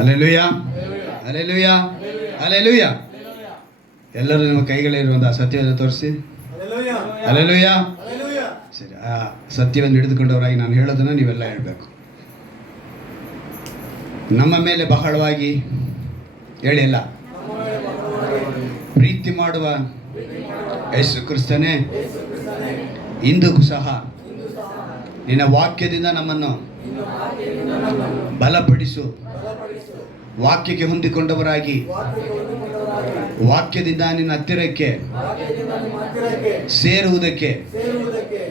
Hallelujah, hallelujah, hallelujah. ಎಲ್ಲರೂ ನಿಮ್ಮ ಕೈಗಳಿರುವಂತಹ ಸತ್ಯವನ್ನು ತೋರಿಸಿ. ಹಲ್ಲೆಲೂಯಾ. ಸರಿ, ಆ ಸತ್ಯವನ್ನು ಹಿಡಿದುಕೊಂಡವರಾಗಿ ನಾನು ಹೇಳೋದನ್ನು ನೀವೆಲ್ಲ ಹೇಳಬೇಕು. ನಮ್ಮ ಮೇಲೆ ಬಹಳವಾಗಿ ಹೇಳಿ ಎಲ್ಲ ಪ್ರೀತಿ ಮಾಡುವ ಯೇಸು ಕ್ರಿಸ್ತನೇ, ಇಂದಿಗೂ ಸಹ ನಿನ್ನ ವಾಕ್ಯದಿಂದ ನಮ್ಮನ್ನು ಬಲಪಡಿಸು. ವಾಕ್ಯಕ್ಕೆ ಹೊಂದಿಕೊಂಡವರಾಗಿ ವಾಕ್ಯದಿಂದ ನಿನ್ನ ಹತ್ತಿರಕ್ಕೆ ಸೇರುವುದಕ್ಕೆ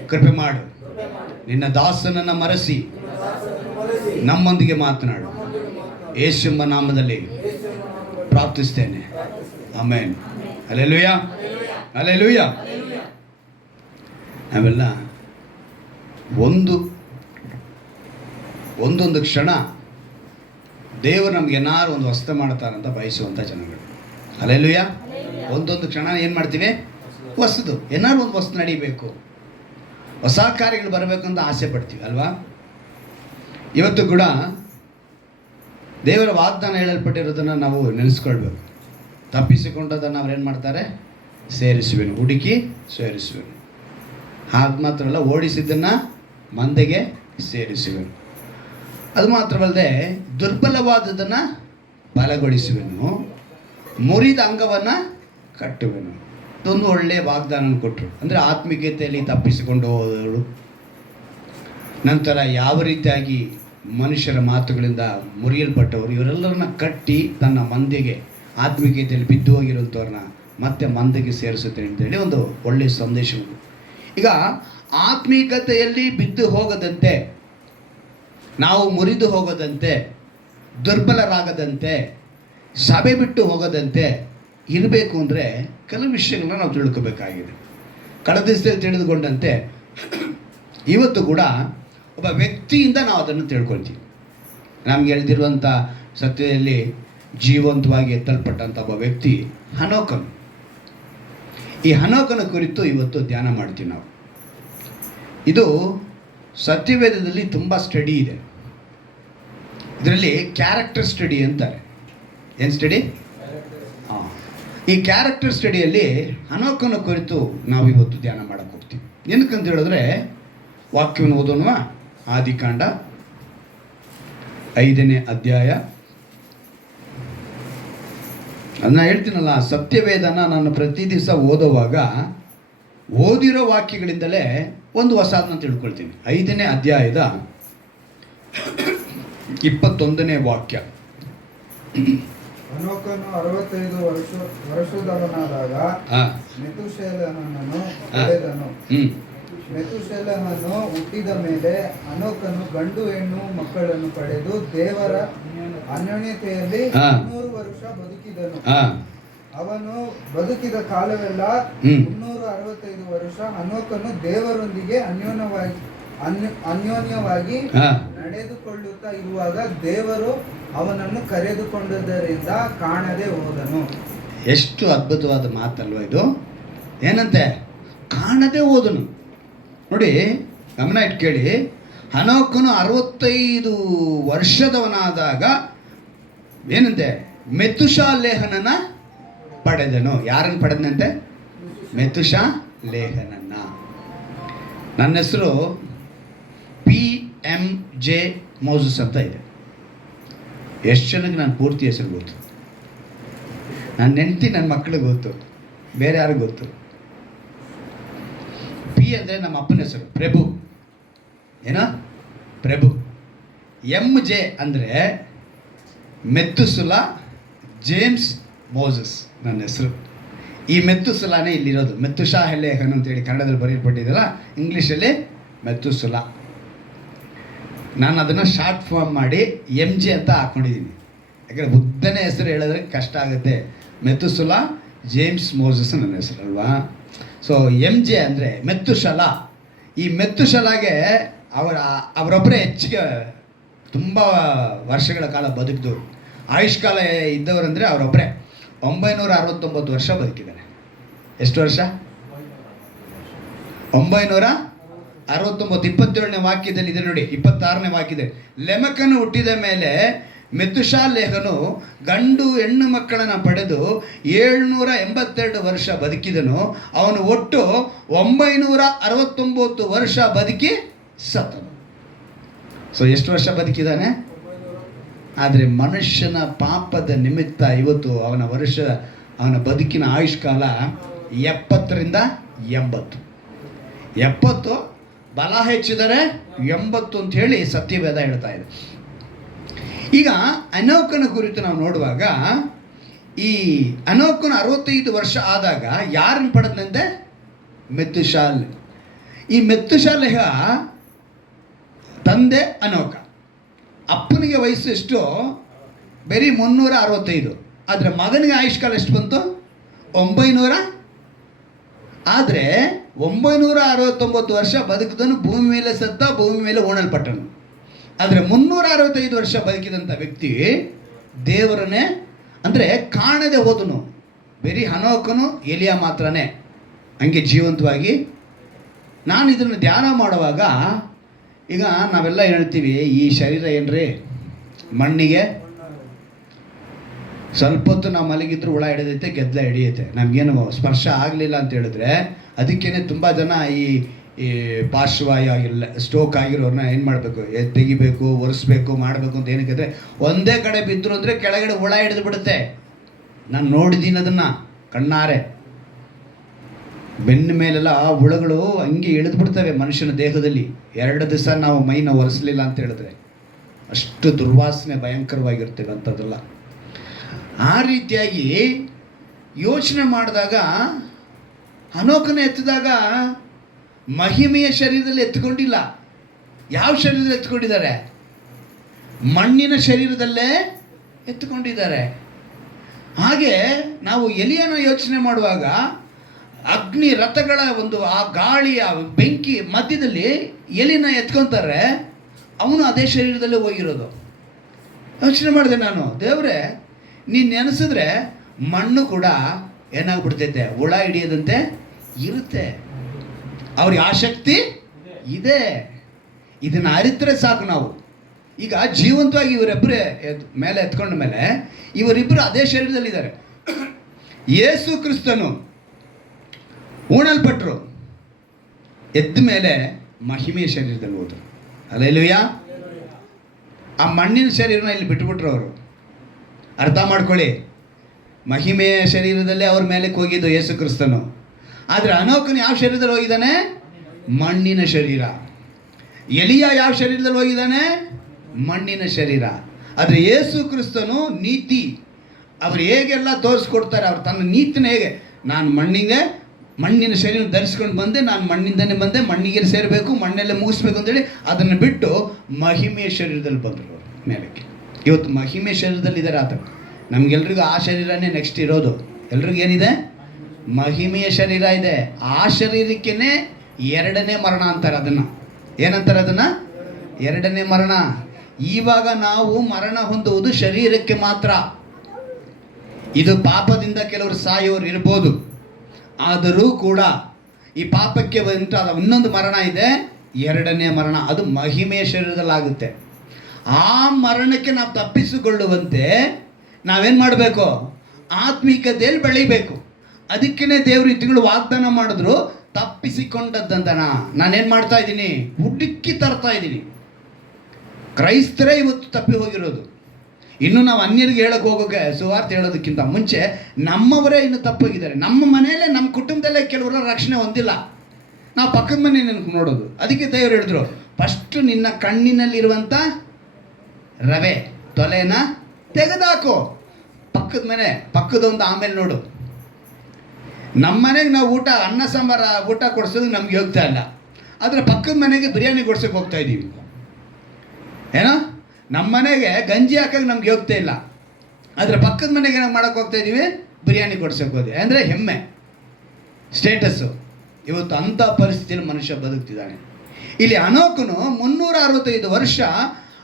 ಕೃಪೆ ಮಾಡು. ನಿನ್ನ ದಾಸನನ್ನು ಮರೆಸಿ ನಮ್ಮೊಂದಿಗೆ ಮಾತನಾಡು. ಯೇಸುವಿನ ನಾಮದಲ್ಲಿ ಪ್ರಾರ್ಥಿಸ್ತೇನೆ, ಆಮೆನ್. Hallelujah, hallelujah. ನಾವೆಲ್ಲ ಒಂದೊಂದು ಕ್ಷಣ ದೇವರು ನಮ್ಗೆ ಏನಾರು ಒಂದು ಹೊಸ್ತು ಮಾಡ್ತಾರಂತ ಬಯಸುವಂಥ ಜನಗಳು. ಹಲ್ಲೆಲೂಯಾ. ಒಂದೊಂದು ಕ್ಷಣ ಏನು ಮಾಡ್ತೀವಿ? ಹೊಸದು, ಏನಾರು ಒಂದು ಹೊಸ್ತು ನಡೀಬೇಕು, ಹೊಸ ಕಾರ್ಯಗಳು ಬರಬೇಕು ಅಂತ ಆಸೆ ಪಡ್ತೀವಿ ಅಲ್ವಾ? ಇವತ್ತು ಕೂಡ ದೇವರ ವಾಗ್ದಾನ ಹೇಳಲ್ಪಟ್ಟಿರೋದನ್ನು ನಾವು ನೆನೆಸ್ಕೊಳ್ಬೇಕು. ತಪ್ಪಿಸಿಕೊಂಡದನ್ನು ಅವ್ರೇನು ಮಾಡ್ತಾರೆ? ಸೇರಿಸುವೆನು, ಹುಡುಕಿ ಸೇರಿಸುವೆನು. ಅದು ಮಾತ್ರವಲ್ಲ, ಓಡಿಸಿದ್ದನ್ನು ಮಂದೆಗೆ ಸೇರಿಸುವೆನು. ಅದು ಮಾತ್ರವಲ್ಲದೆ ದುರ್ಬಲವಾದದನ್ನು ಬಲಗೊಳಿಸುವೆನು, ಮುರಿದ ಅಂಗವನ್ನು ಕಟ್ಟುವೆನು. ಇದೊಂದು ಒಳ್ಳೆಯ ವಾಗ್ದಾನ ಕೊಟ್ಟರು. ಅಂದರೆ ಆತ್ಮಿಕತೆಯಲ್ಲಿ ತಪ್ಪಿಸಿಕೊಂಡು ಹೋದವರು, ನಂತರ ಯಾವ ರೀತಿಯಾಗಿ ಮನುಷ್ಯರ ಮಾತುಗಳಿಂದ ಮುರಿಯಲ್ಪಟ್ಟವರು, ಇವರೆಲ್ಲರನ್ನ ಕಟ್ಟಿ ತನ್ನ ಮಂದೆಗೆ, ಆತ್ಮಿಕತೆಯಲ್ಲಿ ಬಿದ್ದು ಹೋಗಿರುವಂಥವ್ರನ್ನ ಮತ್ತೆ ಮಂದೆಗೆ ಸೇರಿಸುತ್ತೆ ಅಂತೇಳಿ ಒಂದು ಒಳ್ಳೆಯ ಸಂದೇಶವು. ಈಗ ಆತ್ಮೀಕತೆಯಲ್ಲಿ ಬಿದ್ದು ಹೋಗದಂತೆ, ನಾವು ಮುರಿದು ಹೋಗದಂತೆ, ದುರ್ಬಲರಾಗದಂತೆ, ಸಭೆ ಬಿಟ್ಟು ಹೋಗದಂತೆ ಇರಬೇಕು ಅಂದರೆ ಕೆಲವು ವಿಷಯಗಳನ್ನ ನಾವು ತಿಳ್ಕೋಬೇಕಾಗಿದೆ. ಕಳೆದ ದಿವಸದಲ್ಲಿ ತಿಳಿದುಕೊಂಡಂತೆ ಇವತ್ತು ಕೂಡ ಒಬ್ಬ ವ್ಯಕ್ತಿಯಿಂದ ನಾವು ಅದನ್ನು ತಿಳ್ಕೊಳ್ತೀವಿ. ನಮ್ಗೆ ಹೇಳ್ತಿರುವಂಥ ಸತ್ಯದಲ್ಲಿ ಜೀವಂತವಾಗಿ ಎತ್ತಲ್ಪಟ್ಟಂಥ ಒಬ್ಬ ವ್ಯಕ್ತಿ ಹನೋಕನು. ಈ ಹನೋಕನ ಕುರಿತು ಇವತ್ತು ಧ್ಯಾನ ಮಾಡ್ತೀವಿ ನಾವು. ಇದು ಸತ್ಯವೇದದಲ್ಲಿ ತುಂಬ ಸ್ಟಡಿ ಇದೆ. ಇದರಲ್ಲಿ ಕ್ಯಾರೆಕ್ಟರ್ ಸ್ಟಡಿ ಅಂತಾರೆ. ಏನು ಸ್ಟಡಿ? ಈ ಕ್ಯಾರೆಕ್ಟರ್ ಸ್ಟಡಿಯಲ್ಲಿ ಹನೋಕನ ಕುರಿತು ನಾವು ಇವತ್ತು ಧ್ಯಾನ ಮಾಡಕ್ಕೆ ಹೋಗ್ತೀವಿ. ಏನಕ್ಕಂತ ಹೇಳಿದ್ರೆ, ವಾಕ್ಯವನ್ನು ಓದೋಣವಾ? ಆದಿಕಾಂಡ 5ನೇ ಅಧ್ಯಾಯ. ಅದನ್ನ ಹೇಳ್ತೀನಲ್ಲ, ಸತ್ಯವೇದನ ನಾನು ಪ್ರತಿ ದಿವಸ ಓದುವಾಗ ಓದಿರೋ ವಾಕ್ಯಗಳಿಂದಲೇ ಒಂದು ಹೊಸದನ್ನ ತಿಳ್ಕೊಳ್ತೀನಿ. 5ನೇ ಅಧ್ಯಾಯದ 21ನೇ ವಾಕ್ಯ. ಹನೋಕನು 65 ವರ್ಷದವನಾದಾಗ ಮೆತುಶೆಲಹನನ್ನು ಪಡೆದನು. ಮೆತುಶೆಲಹನು ಹುಟ್ಟಿದ ಮೇಲೆ ಹನೋಕನು ಗಂಡು ಹೆಣ್ಣು ಮಕ್ಕಳನ್ನು ಪಡೆದು ದೇವರ ಅನ್ಯೋನ್ಯತೆಯಲ್ಲಿ 300 ವರ್ಷ ಬದುಕಿದನು. ಅವನು ಬದುಕಿದ ಕಾಲವೆಲ್ಲ 365 ವರ್ಷ. ಹನೋಕನು ದೇವರೊಂದಿಗೆ ಅನ್ಯೋನ್ಯವಾಗಿ ನಡೆದುಕೊಳ್ಳುತ್ತಾ ಇರುವಾಗ ದೇವರು ಅವನನ್ನು ಕರೆದುಕೊಂಡದ್ದರಿಂದ ಕಾಣದೆ ಹೋದನು. ಎಷ್ಟು ಅದ್ಭುತವಾದ ಮಾತಲ್ವ ಇದು? ಏನಂತೆ? ಕಾಣದೆ ಹೋದನು. ನೋಡಿ, ಗಮನ ಇಟ್ಟು ಕೇಳಿ. ಹನೋಕನು 65 ವರ್ಷದವನಾದಾಗ ಏನಂತೆ? ಮೆತುಶಾಲೇಹನನ್ನ ಪಡೆದನು. ಯಾರನ್ನು ಪಡೆದನಂತೆ? ಮೆತುಶಾಲೇಹನನ್ನ. ನನ್ನ ಹೆಸರು PMJ ಮೋಸಸ್ ಅಂತ ಇದೆ. ಎಷ್ಟು ಜನಕ್ಕೆ ನಾನು ಪೂರ್ತಿ ಹೆಸರು ಗೊತ್ತು? ನನ್ನ ಹೆಂಡತಿ, ನನ್ನ ಮಕ್ಕಳಿಗೆ ಗೊತ್ತು, ಬೇರೆ ಯಾರಿಗೂ ಗೊತ್ತು. P ಅಂದರೆ ನಮ್ಮ ಅಪ್ಪನ ಹೆಸರು, ಪ್ರಭು. ಏನೋ ಪ್ರಭು. MJ ಅಂದರೆ ಮೆತ್ತುಸುಲ ಜೇಮ್ಸ್ ಮೋಸಸ್ ನನ್ನ ಹೆಸರು. ಈ ಮೆತ್ತುಸುಲಾನೇ ಇಲ್ಲಿರೋದು. ಮೆತುಶಾಲೇಹನ್ ಅಂತೇಳಿ ಕನ್ನಡದಲ್ಲಿ ಬರೆಯಲ್ಪಟ್ಟಿದ್ದಲ್ಲ, ಇಂಗ್ಲೀಷಲ್ಲಿ ಮೆತ್ತುಸುಲ. ನಾನು ಅದನ್ನು ಶಾರ್ಟ್ ಫಾರ್ಮ್ ಮಾಡಿ MJ ಅಂತ ಹಾಕ್ಕೊಂಡಿದ್ದೀನಿ. ಯಾಕಂದರೆ ಉದ್ದನೇ ಹೆಸರು ಹೇಳಿದ್ರೆ ಕಷ್ಟ ಆಗುತ್ತೆ. ಮೆತುಸುಲ ಜೇಮ್ಸ್ ಮೋಸಸ್ ನನ್ನ ಹೆಸರು ಅಲ್ವಾ? ಸೊ MJ ಅಂದರೆ ಮೆತ್ತುಶಲ. ಈ ಮೆತ್ತುಶಲಾಗೆ ಅವರೊಬ್ಬರೇ ಹೆಚ್ಚಿಗೆ ತುಂಬ ವರ್ಷಗಳ ಕಾಲ ಬದುಕಿದವರು. ಆಯುಷ್ಕಾಲ ಇದ್ದವರಂದರೆ ಅವರೊಬ್ಬರೇ. 969 ವರ್ಷ ಬದುಕಿದ್ದಾರೆ. ಎಷ್ಟು ವರ್ಷ? 969. 27ನೇ ವಾಕ್ಯದಲ್ಲಿ ಇದೆ ನೋಡಿ, 26ನೇ ವಾಕ್ಯದಲ್ಲಿ. ಲೆಮೆಕನು ಹುಟ್ಟಿದ ಮೇಲೆ ಮೆತುಶಾಲೇಹನು ಗಂಡು ಹೆಣ್ಣು ಮಕ್ಕಳನ್ನು ಪಡೆದು 782 ವರ್ಷ ಬದುಕಿದನು. ಅವನು ಒಟ್ಟು 969 ವರ್ಷ ಬದುಕಿ ಸತ್ತನು. ಸೊ ಎಷ್ಟು ವರ್ಷ ಬದುಕಿದ್ದಾನೆ? ಆದರೆ ಮನುಷ್ಯನ ಪಾಪದ ನಿಮಿತ್ತ ಇವತ್ತು ಅವನ ಬದುಕಿನ ಆಯುಷ್ಕಾಲ 70ರಿಂದ 80. 70 ಬಲ ಹೆಚ್ಚಿದರೆ 80 ಅಂತ ಹೇಳಿ ಸತ್ಯವೇದ ಹೇಳ್ತಾ ಇದೆ. ಈಗ ಅನೋಕನ ಕುರಿತು ನಾವು ನೋಡುವಾಗ, ಈ ಅನೋಕನ 65 ವರ್ಷ ಆದಾಗ ಯಾರನ್ನು ಪಡೆದಂತೆ? ಮೆತುಶಾಲೆ. ಈ ಮೆತುಶಾಲೆಹ ತಂದೆ ಅನೋಕ. ಅಪ್ಪನಿಗೆ ವಯಸ್ಸು ಎಷ್ಟು? ಬರೀ 365. ಆದರೆ ಮಗನಿಗೆ ಆಯುಷ್ಕಾಲ ಎಷ್ಟು ಬಂತು? 900. ಆದರೆ 969 ವರ್ಷ ಬದುಕಿದನು, ಭೂಮಿ ಮೇಲೆ ಸತ್ತ, ಭೂಮಿ ಮೇಲೆ ಓಣಲ್ಪಟ್ಟನು. ಆದರೆ 365 ವರ್ಷ ಬದುಕಿದಂಥ ವ್ಯಕ್ತಿ ದೇವರನ್ನೇ ಅಂದರೆ ಕಾಣದೆ ಹೋದನು. ಬರೀ ಹನೋಕನು ಎಲಿಯ ಮಾತ್ರನೇ ಹಂಗೆ ಜೀವಂತವಾಗಿ. ನಾನು ಇದನ್ನು ಧ್ಯಾನ ಮಾಡುವಾಗ, ಈಗ ನಾವೆಲ್ಲ ಹೇಳ್ತೀವಿ ಈ ಶರೀರ ಏನ್ರಿ ಮಣ್ಣಿಗೆ, ಸ್ವಲ್ಪ ಹೊತ್ತು ನಾವು ಮಲಗಿದ್ರು ಹುಳ ಹಿಡಿದೈತೆ, ಗೆದ್ದಲ ಹಿಡಿಯುತ್ತೆ, ನಮಗೇನು ಸ್ಪರ್ಶ ಆಗಲಿಲ್ಲ ಅಂತ ಹೇಳಿದ್ರೆ ಅದಕ್ಕೇ ತುಂಬ ಜನ ಈ ಪಾರ್ಶ್ವವಾಯು ಆಗಿಲ್ಲ, ಸ್ಟ್ರೋಕ್ ಆಗಿರೋರನ್ನ ಏನು ಮಾಡಬೇಕು, ತೆಗಿಬೇಕು, ಒರೆಸ್ಬೇಕು, ಮಾಡಬೇಕು ಅಂತ ಏನಕ್ಕೆ ಅಂದರೆ ಒಂದೇ ಕಡೆ ಬಿದ್ದರು ಅಂದರೆ ಕೆಳಗಡೆ ಹುಳ ಹಿಡಿದು ಬಿಡುತ್ತೆ. ನಾನು ನೋಡಿದ್ದೀನಿ ಅದನ್ನು ಕಣ್ಣಾರೆ. ಬೆನ್ನ ಮೇಲೆಲ್ಲ ಹುಳಗಳು ಹಂಗೆ ಇಳಿದು ಬಿಡ್ತವೆ ಮನುಷ್ಯನ ದೇಹದಲ್ಲಿ. 2 ದಿವಸ ನಾವು ಮೈನ ಒರೆಸಲಿಲ್ಲ ಅಂತ ಹೇಳಿದ್ರೆ ಅಷ್ಟು ದುರ್ವಾಸನೆ ಭಯಂಕರವಾಗಿರ್ತವೆ ಅಂಥದ್ದೆಲ್ಲ. ಆ ರೀತಿಯಾಗಿ ಯೋಚನೆ ಮಾಡಿದಾಗ ಹನೋಕನ ಎತ್ತಿದಾಗ ಮಹಿಮೆಯ ಶರೀರದಲ್ಲಿ ಎತ್ಕೊಂಡಿಲ್ಲ. ಯಾವ ಶರೀರದಲ್ಲಿ ಎತ್ಕೊಂಡಿದ್ದಾರೆ? ಮಣ್ಣಿನ ಶರೀರದಲ್ಲೇ ಎತ್ಕೊಂಡಿದ್ದಾರೆ. ಹಾಗೆ ನಾವು ಎಲಿಯನ ಯೋಚನೆ ಮಾಡುವಾಗ ಅಗ್ನಿ ರಥಗಳ ಆ ಗಾಳಿಯ ಬೆಂಕಿ ಮಧ್ಯದಲ್ಲಿ ಎಲಿನ ಎತ್ಕೊತಾರೆ. ಅವನು ಅದೇ ಶರೀರದಲ್ಲೇ ಹೋಗಿರೋದು. ಯೋಚನೆ ಮಾಡಿದೆ ನಾನು, ದೇವರೇ ನೀನು ನೆನೆಸಿದ್ರೆ ಮಣ್ಣು ಕೂಡ ಏನಾಗ್ಬಿಡ್ತೈತೆ, ಹುಳ ಹಿಡಿಯೋದಂತೆ ಇರುತ್ತೆ. ಅವ್ರಿಗೆ ಆಸಕ್ತಿ ಇದೆ. ಇದನ್ನು ಅರಿತರೆ ಸಾಕು ನಾವು. ಈಗ ಜೀವಂತವಾಗಿ ಇವರಿಬ್ಬರೇ ಮೇಲೆ ಎತ್ಕೊಂಡ ಮೇಲೆ ಇವರಿಬ್ಬರು ಅದೇ ಶರೀರದಲ್ಲಿದ್ದಾರೆ. ಯೇಸು ಕ್ರಿಸ್ತನು ಉಣಲ್ಪಟ್ಟರು, ಎದ್ದ ಮೇಲೆ ಮಹಿಮೆಯ ಶರೀರದಲ್ಲಿ ಹೋದರು. ಹಲ್ಲೆಲೂಯಾ. ಆ ಮಣ್ಣಿನ ಶರೀರನ ಇಲ್ಲಿ ಬಿಟ್ಟುಬಿಟ್ರು ಅವರು. ಅರ್ಥ ಮಾಡ್ಕೊಳ್ಳಿ, ಮಹಿಮೆಯ ಶರೀರದಲ್ಲೇ ಅವ್ರ ಮೇಲಕ್ಕೆ ಹೋಗಿದ್ದು ಯೇಸು ಕ್ರಿಸ್ತನು. ಆದರೆ ಅನೋಕನು ಯಾವ ಶರೀರದಲ್ಲಿ ಹೋಗಿದ್ದಾನೆ? ಮಣ್ಣಿನ ಶರೀರ. ಎಲಿಯ ಯಾವ ಶರೀರದಲ್ಲಿ ಹೋಗಿದ್ದಾನೆ? ಮಣ್ಣಿನ ಶರೀರ. ಆದರೆ ಯೇಸು ಕ್ರಿಸ್ತನು ನೀತಿ, ಅವರು ಹೇಗೆಲ್ಲ ತೋರಿಸ್ಕೊಡ್ತಾರೆ, ಅವ್ರು ತನ್ನ ನೀತಿನ ಹೇಗೆ, ನಾನು ಮಣ್ಣಿನ ಶರೀರ ಧರಿಸ್ಕೊಂಡು ಬಂದೆ, ನಾನು ಮಣ್ಣಿಂದನೇ ಬಂದೆ, ಮಣ್ಣಿಗೆ ಸೇರಬೇಕು, ಮಣ್ಣಲ್ಲೇ ಮುಗಿಸ್ಬೇಕು ಅಂತೇಳಿ ಅದನ್ನು ಬಿಟ್ಟು ಮಹಿಮೆಯ ಶರೀರದಲ್ಲಿ ಬಂದರು ಮೇಲಕ್ಕೆ. ಇವತ್ತು ಮಹಿಮೆಯ ಶರೀರದಲ್ಲಿದ್ದಾರೆ ಆತ. ನಮಗೆಲ್ರಿಗೂ ಆ ಶರೀರನೇ ನೆಕ್ಸ್ಟ್ ಇರೋದು. ಎಲ್ರಿಗೂ ಏನಿದೆ? ಮಹಿಮೆಯ ಶರೀರ ಇದೆ. ಆ ಶರೀರಕ್ಕೇ 2ನೇ ಮರಣ ಅಂತಾರೆ. ಅದನ್ನು ಏನಂತಾರೆ? ಅದನ್ನು 2ನೇ ಮರಣ. ಇವಾಗ ನಾವು ಮರಣ ಹೊಂದುವುದು ಶರೀರಕ್ಕೆ ಮಾತ್ರ. ಇದು ಪಾಪದಿಂದ ಕೆಲವರು ಸಾಯೋರು ಇರ್ಬೋದು, ಆದರೂ ಕೂಡ ಈ ಪಾಪಕ್ಕೆ ಉಂಟಾದ ಇನ್ನೊಂದು ಮರಣ ಇದೆ, 2ನೇ ಮರಣ. ಅದು ಮಹಿಮೆಯ ಶರೀರದಲ್ಲಾಗುತ್ತೆ. ಆ ಮರಣಕ್ಕೆ ನಾವು ತಪ್ಪಿಸಿಕೊಳ್ಳುವಂತೆ ನಾವೇನು ಮಾಡಬೇಕು? ಆತ್ಮೀಕತೆಯಲ್ಲಿ ಬೆಳೀಬೇಕು. ಅದಕ್ಕೇ ದೇವರು ತಿಂಗಳು ವಾಗ್ದಾನ ಮಾಡಿದ್ರು, ತಪ್ಪಿಸಿಕೊಂಡದ್ದನ್ನ ನಾನೇನು ಮಾಡ್ತಾ ಇದ್ದೀನಿ? ಹುಡುಕಿ ತರ್ತಾ ಇದ್ದೀನಿ. ಕ್ರೈಸ್ತರೇ ಇವತ್ತು ತಪ್ಪಿ ಹೋಗಿರೋದು. ಇನ್ನು ನಾವು ಅನ್ಯರಿಗೆ ಹೇಳಕ್ಕೆ ಹೋಗೋಕೆ, ಸುವಾರ್ತೆ ಹೇಳೋದಕ್ಕಿಂತ ಮುಂಚೆ ನಮ್ಮವರೇ ಇನ್ನು ತಪ್ಪೋಗಿದ್ದಾರೆ. ನಮ್ಮ ಮನೆಯಲ್ಲೇ, ನಮ್ಮ ಕುಟುಂಬದಲ್ಲೇ ಕೆಲವರ ರಕ್ಷಣೆ ಹೊಂದಿಲ್ಲ. ನಾವು ಪಕ್ಕದ ಮನೆ ನೋಡೋದು. ಅದಕ್ಕೆ ದೇವರು ಹೇಳಿದ್ರು, ಫಸ್ಟು ನಿನ್ನ ಕಣ್ಣಿನಲ್ಲಿರುವಂಥ ರವೆ ತೊಲೆನ ತೆಗೆದಾಕು, ಪಕ್ಕದ ಮನೆ ಪಕ್ಕದೊಂದು ಆಮೇಲೆ ನೋಡು. ನಮ್ಮ ಮನೆಗೆ ನಾವು ಅನ್ನ ಸಾಂಬಾರ ಊಟ ಕೊಡಿಸೋದಕ್ಕೆ ನಮ್ಗೆ ಹೋಗ್ತಾ ಇಲ್ಲ. ಆದರೆ ಪಕ್ಕದ ಮನೆಗೆ ಬಿರಿಯಾನಿ ಕೊಡ್ಸೋಕೆ ಹೋಗ್ತಾ ಇದ್ದೀವಿ. ಏನೋ ನಮ್ಮ ಮನೆಗೆ ಗಂಜಿ ಹಾಕೋಕೆ ನಮ್ಗೆ ಹೋಗ್ತಾ ಇಲ್ಲ, ಆದರೆ ಪಕ್ಕದ ಮನೆಗೆ ನಾವು ಮಾಡೋಕ್ಕೆ ಹೋಗ್ತಾ ಇದ್ದೀವಿ, ಬಿರಿಯಾನಿ ಕೊಡ್ಸೋಕೆ ಹೋದ್ವಿ ಅಂದರೆ ಹೆಮ್ಮೆ, ಸ್ಟೇಟಸ್ಸು. ಇವತ್ತು ಅಂಥ ಪರಿಸ್ಥಿತಿಯಲ್ಲಿ ಮನುಷ್ಯ ಬದುಕ್ತಿದ್ದಾನೆ. ಇಲ್ಲಿ ಅನೋಕನು 365 ವರ್ಷ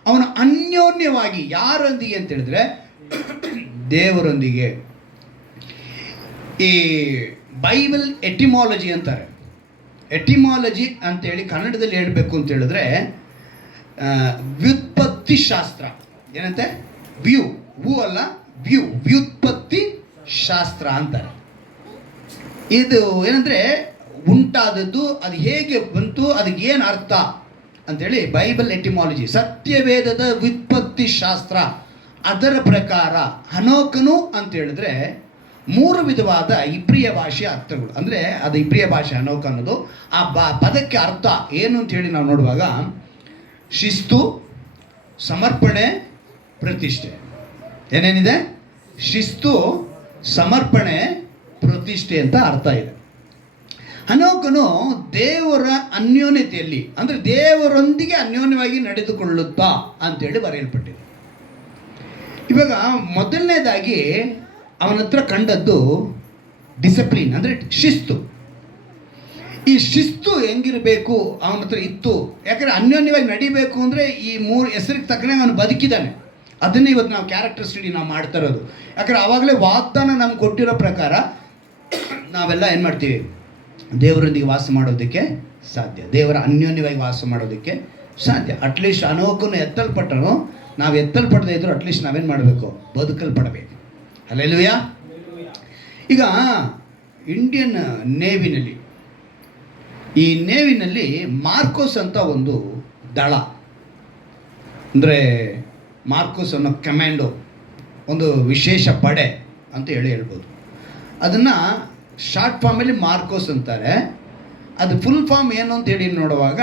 ಅವನು ಅನ್ಯೋನ್ಯವಾಗಿ ಯಾರೊಂದಿಗೆ ಅಂತ ಹೇಳಿದ್ರೆ ದೇವರೊಂದಿಗೆ. ಈ ಬೈಬಲ್ ಎಟಿಮಾಲಜಿ ಅಂತಾರೆ. ಎಟಿಮಾಲಜಿ ಅಂತೇಳಿ ಕನ್ನಡದಲ್ಲಿ ಹೇಳಬೇಕು ಅಂತ ಹೇಳಿದ್ರೆ ವ್ಯುತ್ಪತ್ತಿ ಶಾಸ್ತ್ರ. ಏನಂತೆ? ವ್ಯೂ ಅಲ್ಲ, ವ್ಯುತ್ಪತ್ತಿ ಶಾಸ್ತ್ರ ಅಂತಾರೆ. ಇದು ಏನಂದರೆ ಉಂಟಾದದ್ದು, ಅದು ಹೇಗೆ ಬಂತು, ಅದಕ್ಕೆ ಏನು ಅರ್ಥ ಅಂಥೇಳಿ ಬೈಬಲ್ ಎಟಿಮಾಲಜಿ, ಸತ್ಯವೇದದ ವ್ಯುತ್ಪತ್ತಿ ಶಾಸ್ತ್ರ. ಅದರ ಪ್ರಕಾರ ಹನೋಕನು ಅಂತ ಹೇಳಿದ್ರೆ 3 ವಿಧವಾದ ಇಬ್ರಿಯ ಭಾಷೆಯ ಅರ್ಥಗಳು. ಅಂದರೆ ಅದು ಇಬ್ರಿಯ ಭಾಷೆ ಹನೋಕ ಅನ್ನೋದು. ಆ ಪದಕ್ಕೆ ಅರ್ಥ ಏನು ಅಂತೇಳಿ ನಾವು ನೋಡುವಾಗ ಶಿಸ್ತು, ಸಮರ್ಪಣೆ, ಪ್ರತಿಷ್ಠೆ. ಏನೇನಿದೆ? ಶಿಸ್ತು, ಸಮರ್ಪಣೆ, ಪ್ರತಿಷ್ಠೆ ಅಂತ ಅರ್ಥ ಇದೆ. ಹನೋಕನು ದೇವರ ಅನ್ಯೋನ್ಯತೆಯಲ್ಲಿ, ಅಂದರೆ ದೇವರೊಂದಿಗೆ ಅನ್ಯೋನ್ಯವಾಗಿ ನಡೆದುಕೊಳ್ಳುತ್ತಾ ಅಂತೇಳಿ ಬರೆಯಲ್ಪಟ್ಟಿದೆ. ಇವಾಗ ಮೊದಲನೇದಾಗಿ ಅವನ ಹತ್ರ ಕಂಡದ್ದು ಡಿಸಿಪ್ಲಿನ್, ಅಂದರೆ ಶಿಸ್ತು. ಈ ಶಿಸ್ತು ಹೆಂಗಿರಬೇಕು ಅವನ ಹತ್ರ ಇತ್ತು. ಯಾಕಂದರೆ ಅನ್ಯೋನ್ಯವಾಗಿ ನಡಿಬೇಕು ಅಂದರೆ ಈ 3 ಹೆಸರಿಗೆ ತಕ್ಕನೆ ಅವನು ಬದುಕಿದ್ದಾನೆ. ಅದನ್ನೇ ಇವತ್ತು ನಾವು ಕ್ಯಾರೆಕ್ಟರ್ ಸ್ಟಡಿ ನಾವು ಮಾಡ್ತಾ ಇರೋದು. ಯಾಕಂದರೆ ಆವಾಗಲೇ ವಾಗ್ದಾನ ನಮ್ಗೆ ಕೊಟ್ಟಿರೋ ಪ್ರಕಾರ ನಾವೆಲ್ಲ ಏನು ಮಾಡ್ತೀವಿ? ದೇವರೊಂದಿಗೆ ವಾಸ ಮಾಡೋದಕ್ಕೆ ಸಾಧ್ಯ, ದೇವರ ಅನ್ಯೋನ್ಯವಾಗಿ ವಾಸ ಮಾಡೋದಕ್ಕೆ ಸಾಧ್ಯ. ಅಟ್ಲೀಸ್ಟ್ ಅನೋಕನು ಎತ್ತಲ್ಪಟ್ಟನು, ನಾವು ಎತ್ತಲ್ಪಡದೇ ಇದ್ದರೂ ಅಟ್ಲೀಸ್ಟ್ ನಾವೇನು ಮಾಡಬೇಕು? ಬದುಕಲ್ಪಡಬೇಕು. ಹಲ್ಲೆಲೂಯಾ. ಈಗ ಇಂಡಿಯನ್ ನೇವಿನಲ್ಲಿ, ಈ ನೇವಿನಲ್ಲಿ ಮಾರ್ಕೋಸ್ ಅಂತ ಒಂದು ದಳ, ಅಂದರೆ ಮಾರ್ಕೋಸ್ ಅನ್ನೋ ಕಮ್ಯಾಂಡೋ, ಒಂದು ವಿಶೇಷ ಪಡೆ ಅಂತ ಹೇಳ್ಬೋದು. ಅದನ್ನು ಶಾರ್ಟ್ ಫಾರ್ಮಲ್ಲಿ ಮಾರ್ಕೋಸ್ ಅಂತಾರೆ. ಅದು ಫುಲ್ ಫಾರ್ಮ್ ಏನು ಅಂತೇಳಿ ನೋಡುವಾಗ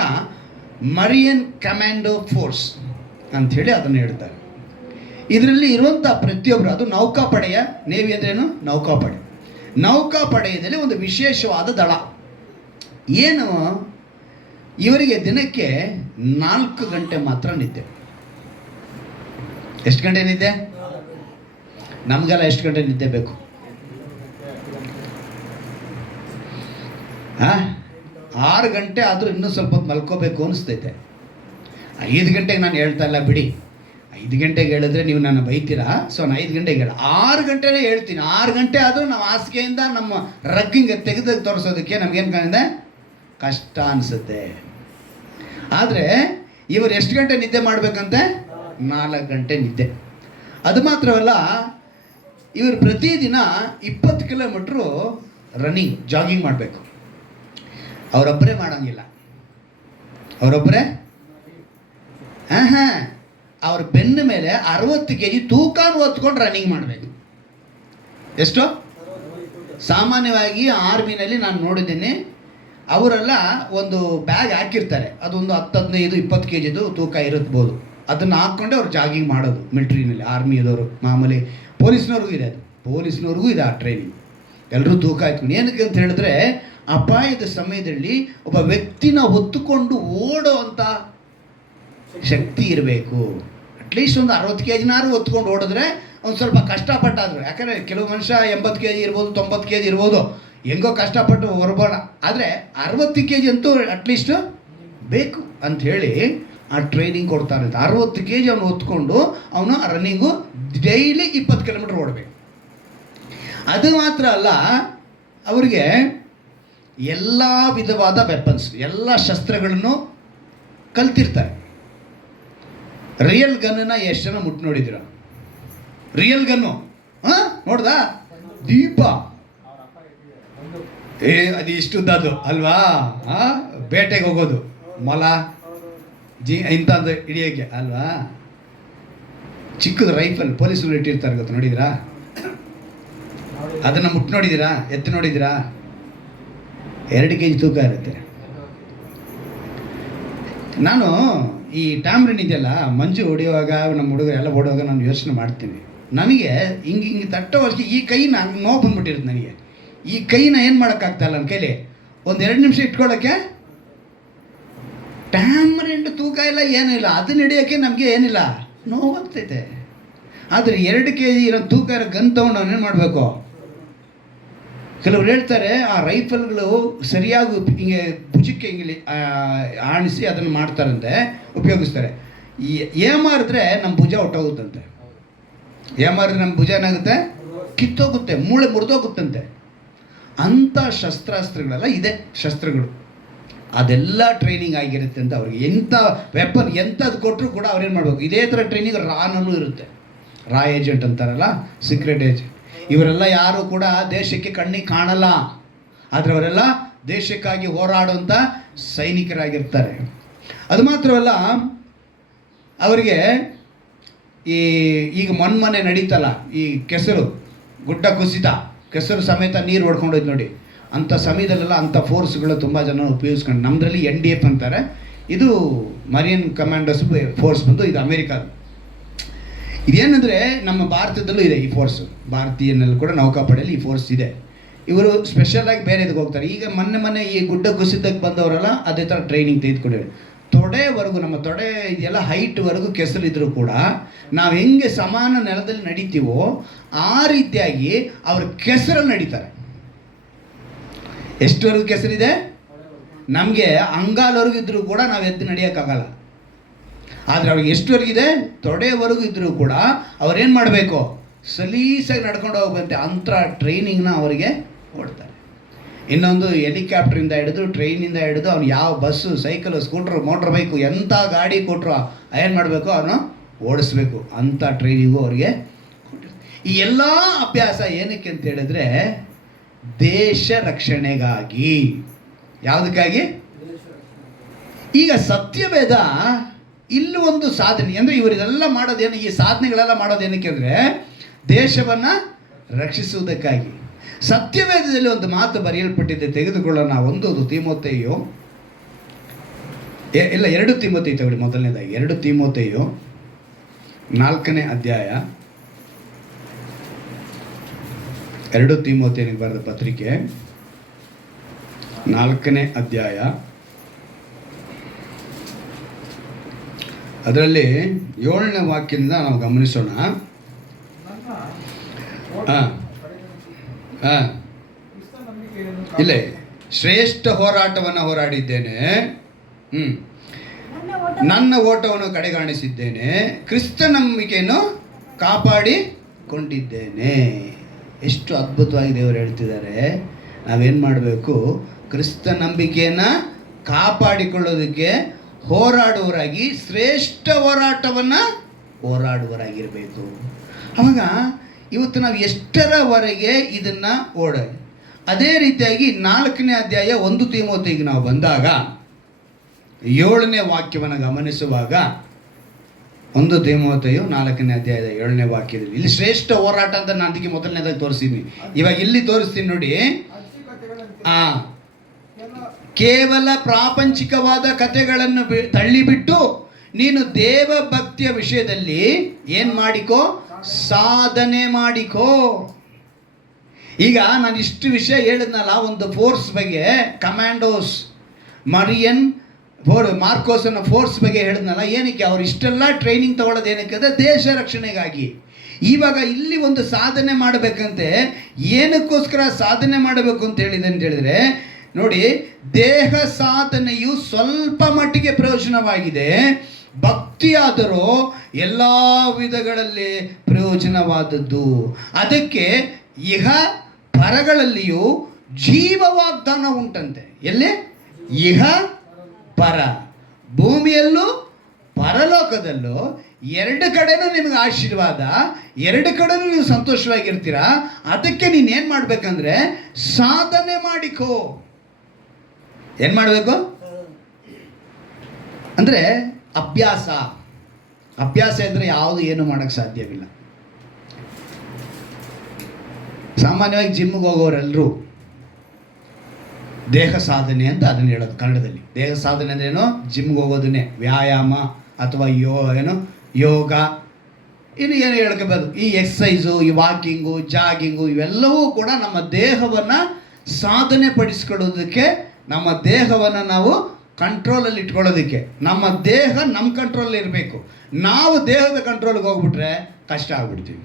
ಮರಿಯನ್ ಕಮ್ಯಾಂಡೋ ಫೋರ್ಸ್ ಅಂಥೇಳಿ ಅದನ್ನು ಹೇಳ್ತಾರೆ. ಇದರಲ್ಲಿ ಇರುವಂಥ ಪ್ರತಿಯೊಬ್ಬರು, ಅದು ನೌಕಾಪಡೆಯ, ನೇವಿ ಅಂದ್ರೇನು? ನೌಕಾಪಡೆ. ನೌಕಾಪಡೆಯಲ್ಲಿ ಒಂದು ವಿಶೇಷವಾದ ದಳ. ಏನು? ಇವರಿಗೆ ದಿನಕ್ಕೆ 4 ಗಂಟೆ ಮಾತ್ರ ನಿದ್ದೆ. ಎಷ್ಟು ಗಂಟೆ ನಿದ್ದೆ? ನಮಗೆಲ್ಲ ಎಷ್ಟು ಗಂಟೆ ನಿದ್ದೆ ಬೇಕು? 6 ಗಂಟೆ ಆದರೂ ಇನ್ನೂ ಸ್ವಲ್ಪ ಹೊತ್ತು ಮಲ್ಕೋಬೇಕು ಅನಿಸ್ತೈತೆ. 5 ಗಂಟೆಗೆ ನಾನು ಹೇಳ್ತಾ ಇಲ್ಲ ಬಿಡಿ. 5 ಗಂಟೆಗೆ ಹೇಳಿದ್ರೆ ನೀವು ನನ್ನ ಬೈತೀರಾ. ಸೊ ನಾನು 5 ಗಂಟೆಗೆ ಹೇಳ, 6 ಗಂಟೆನೇ ಹೇಳ್ತೀನಿ. 6 ಗಂಟೆ ಆದರೂ ನಾವು ಹಾಸಿಗೆಯಿಂದ ನಮ್ಮ ರಗ್ಗಿಂಗೆ ತೆಗೆದು ತೋರಿಸೋದಕ್ಕೆ ನಮಗೇನು ಕಾಣಿದೆ? ಕಷ್ಟ ಅನಿಸುತ್ತೆ. ಆದರೆ ಇವರು ಎಷ್ಟು ಗಂಟೆ ನಿದ್ದೆ ಮಾಡಬೇಕಂತೆ? 4 ಗಂಟೆ ನಿದ್ದೆ. ಅದು ಮಾತ್ರವಲ್ಲ, ಇವರು ಪ್ರತಿದಿನ 20 ಕಿಲೋಮೀಟ್ರು ರನ್ನಿಂಗ್, ಜಾಗಿಂಗ್ ಮಾಡಬೇಕು. ಅವರೊಬ್ಬರೇ ಮಾಡೋಂಗಿಲ್ಲ. ಅವರೊಬ್ಬರೇ ಅವ್ರ ಬೆನ್ನ ಮೇಲೆ 60 kg ತೂಕನ ಹೊತ್ಕೊಂಡು ರನ್ನಿಂಗ್ ಮಾಡಬೇಕು. ಎಷ್ಟು? ಸಾಮಾನ್ಯವಾಗಿ ಆರ್ಮಿನಲ್ಲಿ ನಾನು ನೋಡಿದ್ದೀನಿ, ಅವರೆಲ್ಲ ಒಂದು ಬ್ಯಾಗ್ ಹಾಕಿರ್ತಾರೆ, ಅದೊಂದು 10, 15, 20 kgದು ತೂಕ ಇರುತ್ಬೋದು. ಅದನ್ನು ಹಾಕ್ಕೊಂಡೆ ಅವ್ರು ಜಾಗಿಂಗ್ ಮಾಡೋದು ಮಿಲ್ಟ್ರಿನಲ್ಲಿ. ಆರ್ಮಿಯದವರು, ಮಾಮೂಲಿ ಪೊಲೀಸ್ನವ್ರಿಗೂ ಇದೆ, ಅದು ಪೊಲೀಸ್ನವ್ರಿಗೂ ಇದೆ ಆ ಟ್ರೈನಿಂಗ್. ಎಲ್ಲರೂ ತೂಕ ಆಯ್ತು. ಏನಕ್ಕೆ ಅಂತ ಹೇಳಿದ್ರೆ, ಅಪಾಯದ ಸಮಯದಲ್ಲಿ ಒಬ್ಬ ವ್ಯಕ್ತಿನ ಹೊತ್ತುಕೊಂಡು ಓಡೋ ಅಂಥ ಶಕ್ತಿ ಇರಬೇಕು. ಅಟ್ಲೀಸ್ಟ್ ಒಂದು 60 kgನಾರು ಹೊತ್ಕೊಂಡು ಓಡಿದ್ರೆ ಒಂದು ಸ್ವಲ್ಪ ಕಷ್ಟಪಟ್ಟಾದ್ರು. ಯಾಕಂದರೆ ಕೆಲವು ಮನುಷ್ಯ 80 kg ಇರ್ಬೋದು, 90 kg ಇರ್ಬೋದು, ಹೆಂಗೋ ಕಷ್ಟಪಟ್ಟು ಹೊರಬೋಣ. ಆದರೆ 60 kg ಅಂತೂ ಅಟ್ಲೀಸ್ಟು ಬೇಕು ಅಂಥೇಳಿ ಆ ಟ್ರೈನಿಂಗ್ ಕೊಡ್ತಾರೆ. 60 kg ಅವನು ಹೊತ್ಕೊಂಡು ಅವನು ರನ್ನಿಂಗು ಡೈಲಿ 20 ಕಿಲೋಮೀಟ್ರ್ ಓಡಬೇಕು. ಅದು ಮಾತ್ರ ಅಲ್ಲ, ಅವರಿಗೆ ಎಲ್ಲ ವಿಧವಾದ ವೆಪನ್ಸ್, ಎಲ್ಲ ಶಸ್ತ್ರಗಳನ್ನು ಕಲ್ತಿರ್ತಾರೆ. ರಿಯಲ್ ಗನ್ನನ್ನು ಎಷ್ಟು ಜನ ಮುಟ್ಟು ನೋಡಿದ್ದೀರ? Real gun ನೋಡ್ದಾ? ದೀಪ ಅದು ಇಷ್ಟುದ್ದದು ಅಲ್ವಾ? ಬೇಟೆಗೆ ಹೋಗೋದು, ಮೊಲ ಇಂಥದ್ದು ಹಿಡಿಯೋಕ್ಕೆ ಅಲ್ವಾ? ಚಿಕ್ಕದು ರೈಫಲ್ ಪೊಲೀಸರು ಇಟ್ಟಿರ್ತಾರೆ, ಗೊತ್ತು ನೋಡಿದಿರಾ? ಅದನ್ನು ಮುಟ್ಟು ನೋಡಿದ್ದೀರಾ? ಎತ್ತು ನೋಡಿದ್ದೀರಾ? 2 kg ತೂಕ ಇರುತ್ತೆ. ನಾನು ಈ ಟ್ಯಾಮ್ರಿನ್ ಇದೆಯಲ್ಲ, ಮಂಜು ಹೊಡೆಯುವಾಗ ನಮ್ಮ ಹುಡುಗರು ಎಲ್ಲ ಓಡುವಾಗ ನಾನು ಯೋಚನೆ ಮಾಡ್ತೀನಿ, ನನಗೆ ಹಿಂಗೆ ತಟ್ಟೋವರೆಗೆ ಈ ಕೈ ನಂಗೆ ನೋವು ಬಂದ್ಬಿಟ್ಟಿರುತ್ತೆ. ನನಗೆ ಈ ಕೈನ ಏನು ಮಾಡೋಕ್ಕಾಗ್ತಾಯಿಲ್ಲ ನನ್ನ ಕೈಲಿ. ಒಂದು 2 ನಿಮಿಷ ಇಟ್ಕೊಳ್ಳೋಕ್ಕೆ ಟ್ಯಾಮ್ರಿನ್ ತೂಕ ಇಲ್ಲ, ಏನೂ ಇಲ್ಲ. ಅದನ್ನ ಹಿಡಿಯೋಕ್ಕೆ ನಮಗೆ ಏನಿಲ್ಲ, ನೋವಾಗ್ತೈತೆ. ಆದರೆ 2 kg ಇರೋ ತೂಕ ಇರೋ ಗನ್ ತೊಗೊಂಡು ಅವನೇನು ಮಾಡಬೇಕು? ಕೆಲವರು ಹೇಳ್ತಾರೆ ಆ ರೈಫಲ್ಗಳು ಸರಿಯಾಗಿ ಹಿಂಗೆ ಭುಜಕ್ಕೆ ಹಿಂಗೆ ಆಣಿಸಿ ಅದನ್ನು ಮಾಡ್ತಾರಂತೆ, ಉಪಯೋಗಿಸ್ತಾರೆ. ಏಮಾರಿದ್ರೆ ನಮ್ಮ ಭುಜ ಹೊಟ್ಟೋಗುತ್ತಂತೆ. ಏಮಾರಿದ್ರೆ ನಮ್ಮ ಭುಜ ಏನಾಗುತ್ತೆ? ಕಿತ್ತೋಗುತ್ತೆ, ಮೂಳೆ ಮುರಿದೋಗುತ್ತಂತೆ. ಅಂಥ ಶಸ್ತ್ರಾಸ್ತ್ರಗಳೆಲ್ಲ ಇದೆ, ಶಸ್ತ್ರಗಳು. ಅದೆಲ್ಲ ಟ್ರೈನಿಂಗ್ ಆಗಿರುತ್ತೆ ಅಂತ ಅವ್ರಿಗೆ. ಎಂಥ ವೆಪನ್ ಎಂಥದ್ದು ಕೊಟ್ಟರು ಕೂಡ ಅವ್ರೇನು ಮಾಡಬೇಕು? ಇದೇ ಥರ ಟ್ರೈನಿಂಗ್ ರಾನಲ್ಲೂ ಇರುತ್ತೆ. ರಾ ಏಜೆಂಟ್ ಅಂತಾರಲ್ಲ, ಸೀಕ್ರೆಟ್ ಏಜೆಂಟ್. ಇವರೆಲ್ಲ ಯಾರು ಕೂಡ ದೇಶಕ್ಕೆ ಕಣ್ಣಿಗೆ ಕಾಣಲ್ಲ, ಆದರೆ ಅವರೆಲ್ಲ ದೇಶಕ್ಕಾಗಿ ಹೋರಾಡುವಂಥ ಸೈನಿಕರಾಗಿರ್ತಾರೆ. ಅದು ಮಾತ್ರವಲ್ಲ, ಅವರಿಗೆ ಈಗ ಮೊನ್ನೆ ನಡೀತಲ್ಲ ಈ ಕೆಸರು, ಗುಡ್ಡ ಕುಸಿತ, ಕೆಸರು ಸಮೇತ ನೀರು ಹೊಡ್ಕೊಂಡೋಯ್ತು ನೋಡಿ, ಅಂಥ ಸಮಯದಲ್ಲೆಲ್ಲ ಅಂಥ ಫೋರ್ಸ್ಗಳು ತುಂಬ ಜನ ಉಪಯೋಗಿಸ್ಕೊಂಡು, ನಮ್ಮದ್ರಲ್ಲಿ NDF ಅಂತಾರೆ, ಇದು ಮರಿಯನ್ ಕಮಾಂಡೋಸ್ ಫೋರ್ಸ್ ಬಂದು ಇದು ಅಮೇರಿಕಾದ. ಇದೇನೆಂದರೆ ನಮ್ಮ ಭಾರತದಲ್ಲೂ ಇದೆ ಈ ಫೋರ್ಸು, ಭಾರತೀಯನಲ್ಲಿ ಕೂಡ ನೌಕಾಪಡೆಯಲ್ಲಿ ಈ ಫೋರ್ಸ್ ಇದೆ. ಇವರು ಸ್ಪೆಷಲಾಗಿ ಬೇರೆ ಇದಕ್ಕೆ ಹೋಗ್ತಾರೆ. ಈಗ ಮೊನ್ನೆ ಈ ಗುಡ್ಡ ಕುಸಿತಕ್ಕೆ ಬಂದವರೆಲ್ಲ ಅದೇ ಥರ ಟ್ರೈನಿಂಗ್ ತೆಗೆದುಕೊಂಡಿದ್ದಾರೆ. ತೊಡೆವರೆಗೂ, ನಮ್ಮ ತೊಡೆ ಇದೆಲ್ಲ ಹೈಟ್ವರೆಗೂ ಕೆಸರಿದ್ರೂ ಕೂಡ ನಾವು ಹೆಂಗೆ ಸಮಾನ ನೆಲದಲ್ಲಿ ನಡೀತೀವೋ ಆ ರೀತಿಯಾಗಿ ಅವರು ಕೆಸರಲ್ಲಿ ನಡೀತಾರೆ. ಎಷ್ಟುವರೆಗೂ ಕೆಸರಿದೆ? ನಮಗೆ ಅಂಗಾಲವರೆಗೂ ಇದ್ದರೂ ಕೂಡ ನಾವು ಎದ್ದು ನಡೆಯೋಕ್ಕಾಗಲ್ಲ. ಆದರೆ ಅವ್ರಿಗೆ ಎಷ್ಟುವರೆಗಿದೆ? ತೊಡೆವರೆಗೂ ಇದ್ದರೂ ಕೂಡ ಅವ್ರೇನು ಮಾಡಬೇಕು? ಸಲೀಸಾಗಿ ನಡ್ಕೊಂಡು ಹೋಗ್ಬಂತೆ, ಅಂಥ ಟ್ರೈನಿಂಗ್ನ ಅವರಿಗೆ ಕೊಡ್ತಾರೆ. ಇನ್ನೊಂದು ಹೆಲಿಕಾಪ್ಟ್ರಿಂದ ಹಿಡಿದು, ಟ್ರೈನಿಂದ ಹಿಡಿದು, ಅವ್ನು ಯಾವ bus, cycle, scooter, motor bike, ಎಂಥ ಗಾಡಿ ಕೊಟ್ಟರು ಏನು ಮಾಡಬೇಕು? ಅವನು ಓಡಿಸ್ಬೇಕು. ಅಂಥ ಟ್ರೈನಿಂಗು ಅವರಿಗೆ ಕೊಟ್ಟಿರ್ತಾರೆ. ಈ ಎಲ್ಲ ಅಭ್ಯಾಸ ಏನಕ್ಕೆ ಅಂತ ಹೇಳಿದ್ರೆ ದೇಶ ರಕ್ಷಣೆಗಾಗಿ. ಯಾವುದಕ್ಕಾಗಿ? ಈಗ ಸತ್ಯವೇದ ಇಲ್ಲೂ ಒಂದು ಸಾಧನೆ ಅಂದರೆ ಇವರಿಗೆಲ್ಲ ಮಾಡೋದೇನು, ಈ ಸಾಧನೆಗಳೆಲ್ಲ ಮಾಡೋದೇನಕ್ಕೆ ಅಂದರೆ ದೇಶವನ್ನು ರಕ್ಷಿಸುವುದಕ್ಕಾಗಿ. ಸತ್ಯವೇದದಲ್ಲಿ ಒಂದು ಮಾತು ಬರೆಯಲ್ಪಟ್ಟಿದೆ, ತೆಗೆದುಕೊಳ್ಳೋಣ. ಒಂದು ತಿಮೋಥೆಯು, ಇಲ್ಲ 2 ತಿಮೋಥೆಯು ತಗೊಳ್ಳಿ. ಮೊದಲನೇದಾಗಿ 2 ತಿಮೋಥೆಯು 4ನೇ ಅಧ್ಯಾಯ, 2 ತಿಮೋಥೆಯನಿಗೆ ಬರೆದ ಪತ್ರಿಕೆ 4ನೇ ಅಧ್ಯಾಯ, ಅದರಲ್ಲಿ 7ನೇ ವಾಕ್ಯದಿಂದ ನಾವು ಗಮನಿಸೋಣ. ಇಲ್ಲ, ಶ್ರೇಷ್ಠ ಹೋರಾಟವನ್ನು ಹೋರಾಡಿದ್ದೇನೆ, ನನ್ನ ಓಟವನ್ನು ಕಡೆಗಾಣಿಸಿದ್ದೇನೆ, ಕ್ರಿಸ್ತ ನಂಬಿಕೆಯನ್ನು ಕಾಪಾಡಿಕೊಂಡಿದ್ದೇನೆ. ಎಷ್ಟು ಅದ್ಭುತವಾಗಿ ದೇವರು ಹೇಳ್ತಿದ್ದಾರೆ. ನಾವೇನು ಮಾಡಬೇಕು? ಕ್ರಿಸ್ತ ನಂಬಿಕೆಯನ್ನು ಕಾಪಾಡಿಕೊಳ್ಳೋದಕ್ಕೆ ಹೋರಾಡುವರಾಗಿ, ಶ್ರೇಷ್ಠ ಹೋರಾಟವನ್ನು ಹೋರಾಡುವರಾಗಿರಬೇಕು. ಆವಾಗ ಇವತ್ತು ನಾವು ಎಷ್ಟರವರೆಗೆ ಇದನ್ನು ಅದೇ ರೀತಿಯಾಗಿ 4ನೇ ಅಧ್ಯಾಯ 1 ತಿಮೋಥೆಗೆ ನಾವು ಬಂದಾಗ 7ನೇ ವಾಕ್ಯವನ್ನು ಗಮನಿಸುವಾಗ, 1 ತಿಮೋಥೆಯು 4ನೇ ಅಧ್ಯಾಯದ 7ನೇ ವಾಕ್ಯದಲ್ಲಿ ಇಲ್ಲಿ ಶ್ರೇಷ್ಠ ಹೋರಾಟ ಅಂತ ನಾನು ಅದಕ್ಕೆ ಮೊದಲನೇದಾಗಿ ತೋರಿಸಿದ್ದೀನಿ. ಇವಾಗ ಇಲ್ಲಿ ತೋರಿಸ್ತೀನಿ ನೋಡಿ. ಕೇವಲ ಪ್ರಾಪಂಚಿಕವಾದ ಕಥೆಗಳನ್ನು ತಳ್ಳಿಬಿಟ್ಟು ನೀನು ದೇವ ಭಕ್ತಿಯ ವಿಷಯದಲ್ಲಿ ಏನು ಮಾಡಿಕೋ? ಸಾಧನೆ ಮಾಡಿಕೋ. ಈಗ ನಾನು ಇಷ್ಟು ವಿಷಯ ಹೇಳಿದ್ನಲ್ಲ, ಒಂದು ಫೋರ್ಸ್ ಬಗ್ಗೆ, ಕಮಾಂಡೋಸ್, ಮರಿಯನ್ ಮಾರ್ಕೋಸ್ ಅನ್ನೋ ಫೋರ್ಸ್ ಬಗ್ಗೆ ಹೇಳಿದ್ನಲ್ಲ, ಏನಕ್ಕೆ ಅವ್ರು ಇಷ್ಟೆಲ್ಲ ಟ್ರೈನಿಂಗ್ ತಗೊಳ್ಳೋದು ಏನಕ್ಕೆ ಅಂದರೆ ದೇಶ ರಕ್ಷಣೆಗಾಗಿ. ಇವಾಗ ಇಲ್ಲಿ ಒಂದು ಸಾಧನೆ ಮಾಡಬೇಕಂತೆ. ಏನಕ್ಕೋಸ್ಕರ ಸಾಧನೆ ಮಾಡಬೇಕು ಅಂತ ಹೇಳಿದರೆ ನೋಡಿ, ದೇಹ ಸಾಧನೆಯು ಸ್ವಲ್ಪ ಮಟ್ಟಿಗೆ ಪ್ರಯೋಜನವಾಗಿದೆ, ಭಕ್ತಿಯಾದರೂ ಎಲ್ಲ ವಿಧಗಳಲ್ಲಿ ಪ್ರಯೋಜನವಾದದ್ದು. ಅದಕ್ಕೆ ಇಹ ಪರಗಳಲ್ಲಿಯೂ ಜೀವ ವಾಗ್ದಾನ ಉಂಟಂತೆ. ಎಲ್ಲಿ? ಇಹ ಪರ, ಭೂಮಿಯಲ್ಲೂ ಪರಲೋಕದಲ್ಲೂ 2 ಕಡೆನೂ ನಿಮಗೆ ಆಶೀರ್ವಾದ, 2 ಕಡೆನೂ ನೀವು ಸಂತೋಷವಾಗಿರ್ತೀರಾ. ಅದಕ್ಕೆ ನೀನೇನು ಮಾಡಬೇಕಂದ್ರೆ ಸಾಧನೆ ಮಾಡಿಕೋ. ಏನು ಮಾಡಬೇಕು ಅಂದರೆ ಅಭ್ಯಾಸ. ಅಭ್ಯಾಸ ಇದ್ದರೆ ಯಾವುದು ಏನು ಮಾಡೋಕ್ಕೆ ಸಾಧ್ಯವಿಲ್ಲ. ಸಾಮಾನ್ಯವಾಗಿ ಜಿಮ್ಗೆ ಹೋಗೋರೆಲ್ಲರೂ ದೇಹ ಸಾಧನೆ ಅಂತ ಅದನ್ನು ಹೇಳೋದು ಕನ್ನಡದಲ್ಲಿ. ದೇಹ ಸಾಧನೆ ಅಂದ್ರೆ ಏನು? ಜಿಮ್ಗೆ ಹೋಗೋದನ್ನೇ ವ್ಯಾಯಾಮ ಅಥವಾ ಯೋಗ, ಇನ್ನು ಏನು ಹೇಳ್ಕೋಬೋದು. ಈ ಎಕ್ಸಸೈಸು, ಈ ವಾಕಿಂಗು, ಜಾಗಿಂಗು ಇವೆಲ್ಲವೂ ಕೂಡ ನಮ್ಮ ದೇಹವನ್ನು ಸಾಧನೆ ಪಡಿಸ್ಕೊಳ್ಳೋದಕ್ಕೆ, ನಮ್ಮ ದೇಹವನ್ನು ನಾವು ಕಂಟ್ರೋಲಲ್ಲಿ ಇಟ್ಕೊಳ್ಳೋದಕ್ಕೆ. ನಮ್ಮ ದೇಹ ನಮ್ಮ ಕಂಟ್ರೋಲಲ್ಲಿ ಇರಬೇಕು. ನಾವು ದೇಹದ ಕಂಟ್ರೋಲ್ಗೆ ಹೋಗ್ಬಿಟ್ರೆ ಕಷ್ಟ ಆಗ್ಬಿಡ್ತೀವಿ.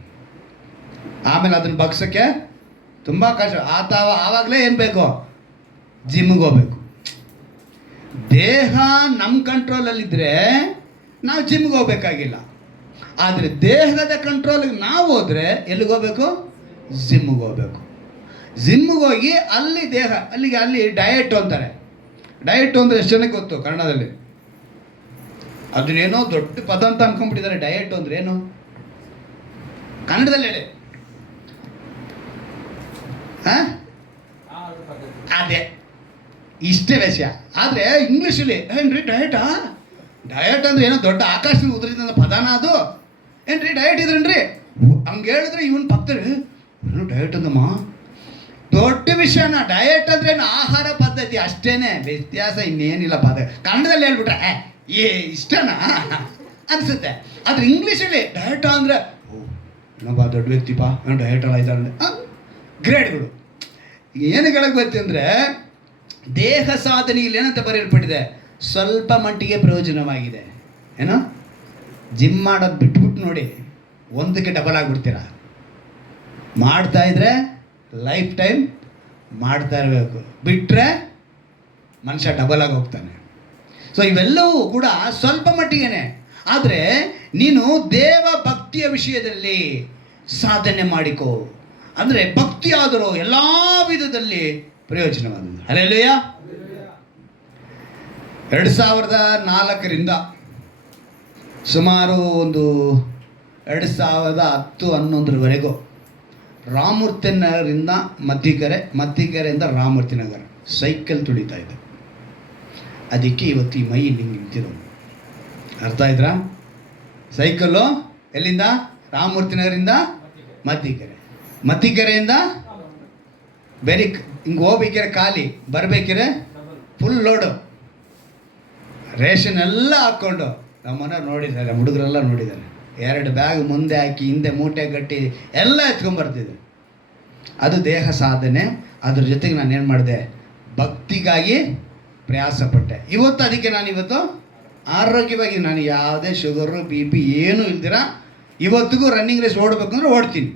ಆಮೇಲೆ ಅದನ್ನು ಬಗ್ಸೋಕ್ಕೆ ತುಂಬ ಕಷ್ಟ. ಆವಾಗಲೇ ಏನು ಬೇಕು? ಜಿಮ್ಗೆ ಹೋಗ್ಬೇಕು. ದೇಹ ನಮ್ಮ ಕಂಟ್ರೋಲಲ್ಲಿದ್ದರೆ ನಾವು ಜಿಮ್ಗೆ ಹೋಗ್ಬೇಕಾಗಿಲ್ಲ. ಆದರೆ ದೇಹದ ಕಂಟ್ರೋಲಿಗೆ ನಾವು ಹೋದರೆ ಎಲ್ಲಿಗೆ ಹೋಗ್ಬೇಕು? ಜಿಮ್ಗೆ ಹೋಗ್ಬೇಕು. ಜಿಮ್ಗೆ ಹೋಗಿ ಅಲ್ಲಿ ದೇಹ ಅಲ್ಲಿ ಡಯಟ್ ಅಂತಾರೆ. ಡಯಟ್ ಅಂದರೆ ಎಷ್ಟು ಜನಕ್ಕೆ ಗೊತ್ತು ಕನ್ನಡದಲ್ಲಿ? ಅದನ್ನೇನೋ ದೊಡ್ಡ ಪದ ಅಂತ ಅನ್ಕೊಂಡ್ಬಿಟ್ಟಿದ್ದಾರೆ. ಡಯಟ್ ಅಂದರೆ ಏನು? ಕನ್ನಡದಲ್ಲಿ ಹೇಳಿ. ಅದೇ ಇಷ್ಟೇ ವಿಷಯ. ಆದರೆ ಇಂಗ್ಲೀಷಲ್ಲಿ ಏನ್ರಿ ಡಯಟಾ, ಡಯಟ್ ಅಂದ್ರೆ ಏನೋ ದೊಡ್ಡ ಆಕಾಶದಿಂದ ಉದುರಿದ ಪದಾನ ಅದು. ಏನ್ರಿ ಡಯಟ್ ಇದ್ರೇನ್ರಿ ಹಂಗೆ ಹೇಳಿದ್ರೆ ಇವನ್ ಪಕ್ಕದಲ್ಲಿ ಏನು ಡಯಟ್ ಅಂದಮ್ಮ, ದೊಡ್ಡ ವಿಷಯನ. ಡಯಟ್ ಅಂದ್ರೆ ಆಹಾರ ಪದ್ಧತಿ ಅಷ್ಟೇನೆ, ವ್ಯತ್ಯಾಸ ಇನ್ನೇನಿಲ್ಲ. ಕನ್ನಡದಲ್ಲಿ ಹೇಳ್ಬಿಟ್ರೆ ಇಷ್ಟನಾ ಅನ್ಸುತ್ತೆ. ಆದ್ರೆ ಇಂಗ್ಲೀಷಲ್ಲಿ ಡಯಟಾ ಅಂದ್ರೆ ಏನಪ್ಪ ದೊಡ್ಡ ವ್ಯಕ್ತಿಪ್ಪ ಏನೋ ಡಯಟಲ್ಲ ಇದ್ದಾರೆ ಗ್ರೇಡ್ಗಳು. ಏನು ಹೇಳಕ್ ಬರ್ತೀವಿ ಅಂದರೆ ದೇಹ ಸಾಧನೆಯಲ್ಲಿ ಏನಂತ ಬರೆಯಲ್ಪಟ್ಟಿದೆ, ಸ್ವಲ್ಪ ಮಟ್ಟಿಗೆ ಪ್ರಯೋಜನವಾಗಿದೆ. ಏನೋ ಜಿಮ್ ಮಾಡೋದು ಬಿಟ್ಬಿಟ್ಟು ನೋಡಿ, ಒಂದಕ್ಕೆ ಡಬಲ್ ಆಗಿಬಿಡ್ತೀರ. ಮಾಡ್ತಾ ಇದ್ರೆ ಲೈಫ್ ಟೈಮ್ ಮಾಡ್ತಾ ಇರಬೇಕು, ಬಿಟ್ಟರೆ ಮನುಷ್ಯ ಡಬಲ್ ಆಗಿ ಹೋಗ್ತಾನೆ. ಸೊ ಇವೆಲ್ಲವೂ ಕೂಡ ಸ್ವಲ್ಪ ಮಟ್ಟಿಗೆನೆ. ಆದರೆ ನೀನು ದೇವ ಭಕ್ತಿಯ ವಿಷಯದಲ್ಲಿ ಸಾಧನೆ ಮಾಡಿಕೋ. ಅಂದರೆ ಭಕ್ತಿ ಆದರೂ ಎಲ್ಲ ವಿಧದಲ್ಲಿ ಪ್ರಯೋಜನವಾದದ್ದು. ಹಲ್ಲೆಲೂಯಾ. 2004ರಿಂದ ಸುಮಾರು ಒಂದು 2010-11ರವರೆಗೂ ರಾಮಮೂರ್ತಿ ನಗರದಿಂದ ಮತ್ತಿಕೆರೆ, ಮತ್ತಿಕೆರೆಯಿಂದ ರಾಮಮೂರ್ತಿ ನಗರ ಸೈಕಲ್ ತುಳಿತಾ ಇದ್ದೆ. ಅದಕ್ಕೆ ಇವತ್ತು ಈ ಮೈ ಹಿಂಗೆ ನಿಂತಿರೋದು. ಅರ್ಥ ಆಯ್ತಾ? ಸೈಕಲ್ಲು ಎಲ್ಲಿಂದ? ರಾಮಮೂರ್ತಿ ನಗರಿಂದ ಮತ್ತಿಕೆರೆ, ಮತ್ತಿಕೆರೆಯಿಂದ ಬೇರೆ ಹಿಂಗೆ ಹೋಗ್ಬೇಕಿರೆ ಖಾಲಿ, ಬರಬೇಕಿರೆ ಫುಲ್ ಲೋಡು. ರೇಷನ್ ಎಲ್ಲ ಹಾಕ್ಕೊಂಡು ನಮ್ಮನ್ನ ನೋಡಿದ್ದಾರೆ, ಹುಡುಗರೆಲ್ಲ ನೋಡಿದ್ದಾರೆ. 2 ಬ್ಯಾಗ್ ಮುಂದೆ ಹಾಕಿ ಹಿಂದೆ ಮೂಟೆ ಕಟ್ಟಿ ಎಲ್ಲ ಎತ್ಕೊಂಡ್ಬರ್ತಿದ್ದೆ. ಅದು ದೇಹ ಸಾಧನೆ. ಅದ್ರ ಜೊತೆಗೆ ನಾನು ಏನು ಮಾಡಿದೆ, ಭಕ್ತಿಗಾಗಿ ಪ್ರಯಾಸ ಪಟ್ಟೆ. ಇವತ್ತು ಅದಕ್ಕೆ ನಾನು ಇವತ್ತು ಆರೋಗ್ಯವಾಗಿ, ನಾನು ಯಾವುದೇ ಶುಗರು BP ಏನೂ ಇಲ್ದಿರ ಇವತ್ತಿಗೂ ರನ್ನಿಂಗ್ ರೇಸ್ ಓಡಬೇಕಂದ್ರೆ ಓಡ್ತೀನಿ.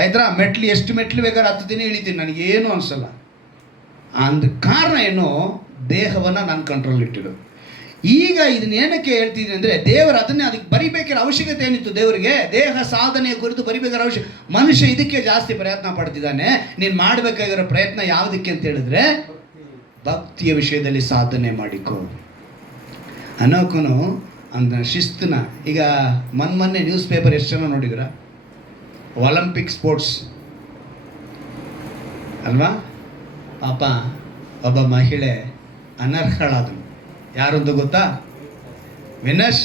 ಆಯ್ತಾ? ಮೆಟ್ಲು ಎಷ್ಟು ಮೆಟ್ಲು ಬೇಕಾದ್ರೆ ಹತ್ತೀನಿ, ಇಳಿತೀನಿ, ನನಗೇನು ಅನಿಸಲ್ಲ. ಅಂದ ಕಾರಣ ಏನು, ದೇಹವನ್ನು ನಾನು ಕಂಟ್ರೋಲ್ ಇಟ್ಟಿರೋದು. ಈಗ ಇದನ್ನ ಏನಕ್ಕೆ ಹೇಳ್ತಿದ್ದೀನಿ ಅಂದರೆ, ದೇವರು ಅದನ್ನೇ ಅದಕ್ಕೆ ಬರಿಬೇಕಾದ ಅವಶ್ಯಕತೆ ಏನಿತ್ತು ದೇವರಿಗೆ? ದೇಹ ಸಾಧನೆಯ ಕುರಿತು ಬರಿಬೇಕಾದ ಅವಶ್ಯ. ಮನುಷ್ಯ ಇದಕ್ಕೆ ಜಾಸ್ತಿ ಪ್ರಯತ್ನ ಪಡ್ತಿದ್ದಾನೆ. ನೀನು ಮಾಡಬೇಕಾಗಿರೋ ಪ್ರಯತ್ನ ಯಾವುದಕ್ಕೆ ಅಂತ ಹೇಳಿದ್ರೆ, ಭಕ್ತಿಯ ವಿಷಯದಲ್ಲಿ ಸಾಧನೆ ಮಾಡಿಕೊ ಅನ್ನೋಕ್ಕೂ ಅಂತ ಶಿಸ್ತನ. ಈಗ ಮೊನ್ನೆ ನ್ಯೂಸ್ ಪೇಪರ್ ಎಷ್ಟು ಜನ ನೋಡಿದ್ರ? ಒಲಿಂಪಿಕ್ ಸ್ಪೋರ್ಟ್ಸ್ ಅಲ್ವಾ? ಪಾಪ ಒಬ್ಬ ಮಹಿಳೆ ಅನರ್ಹಳಾದಳು. ಯಾರಂತ ಗೊತ್ತಾ? ವಿನಶ್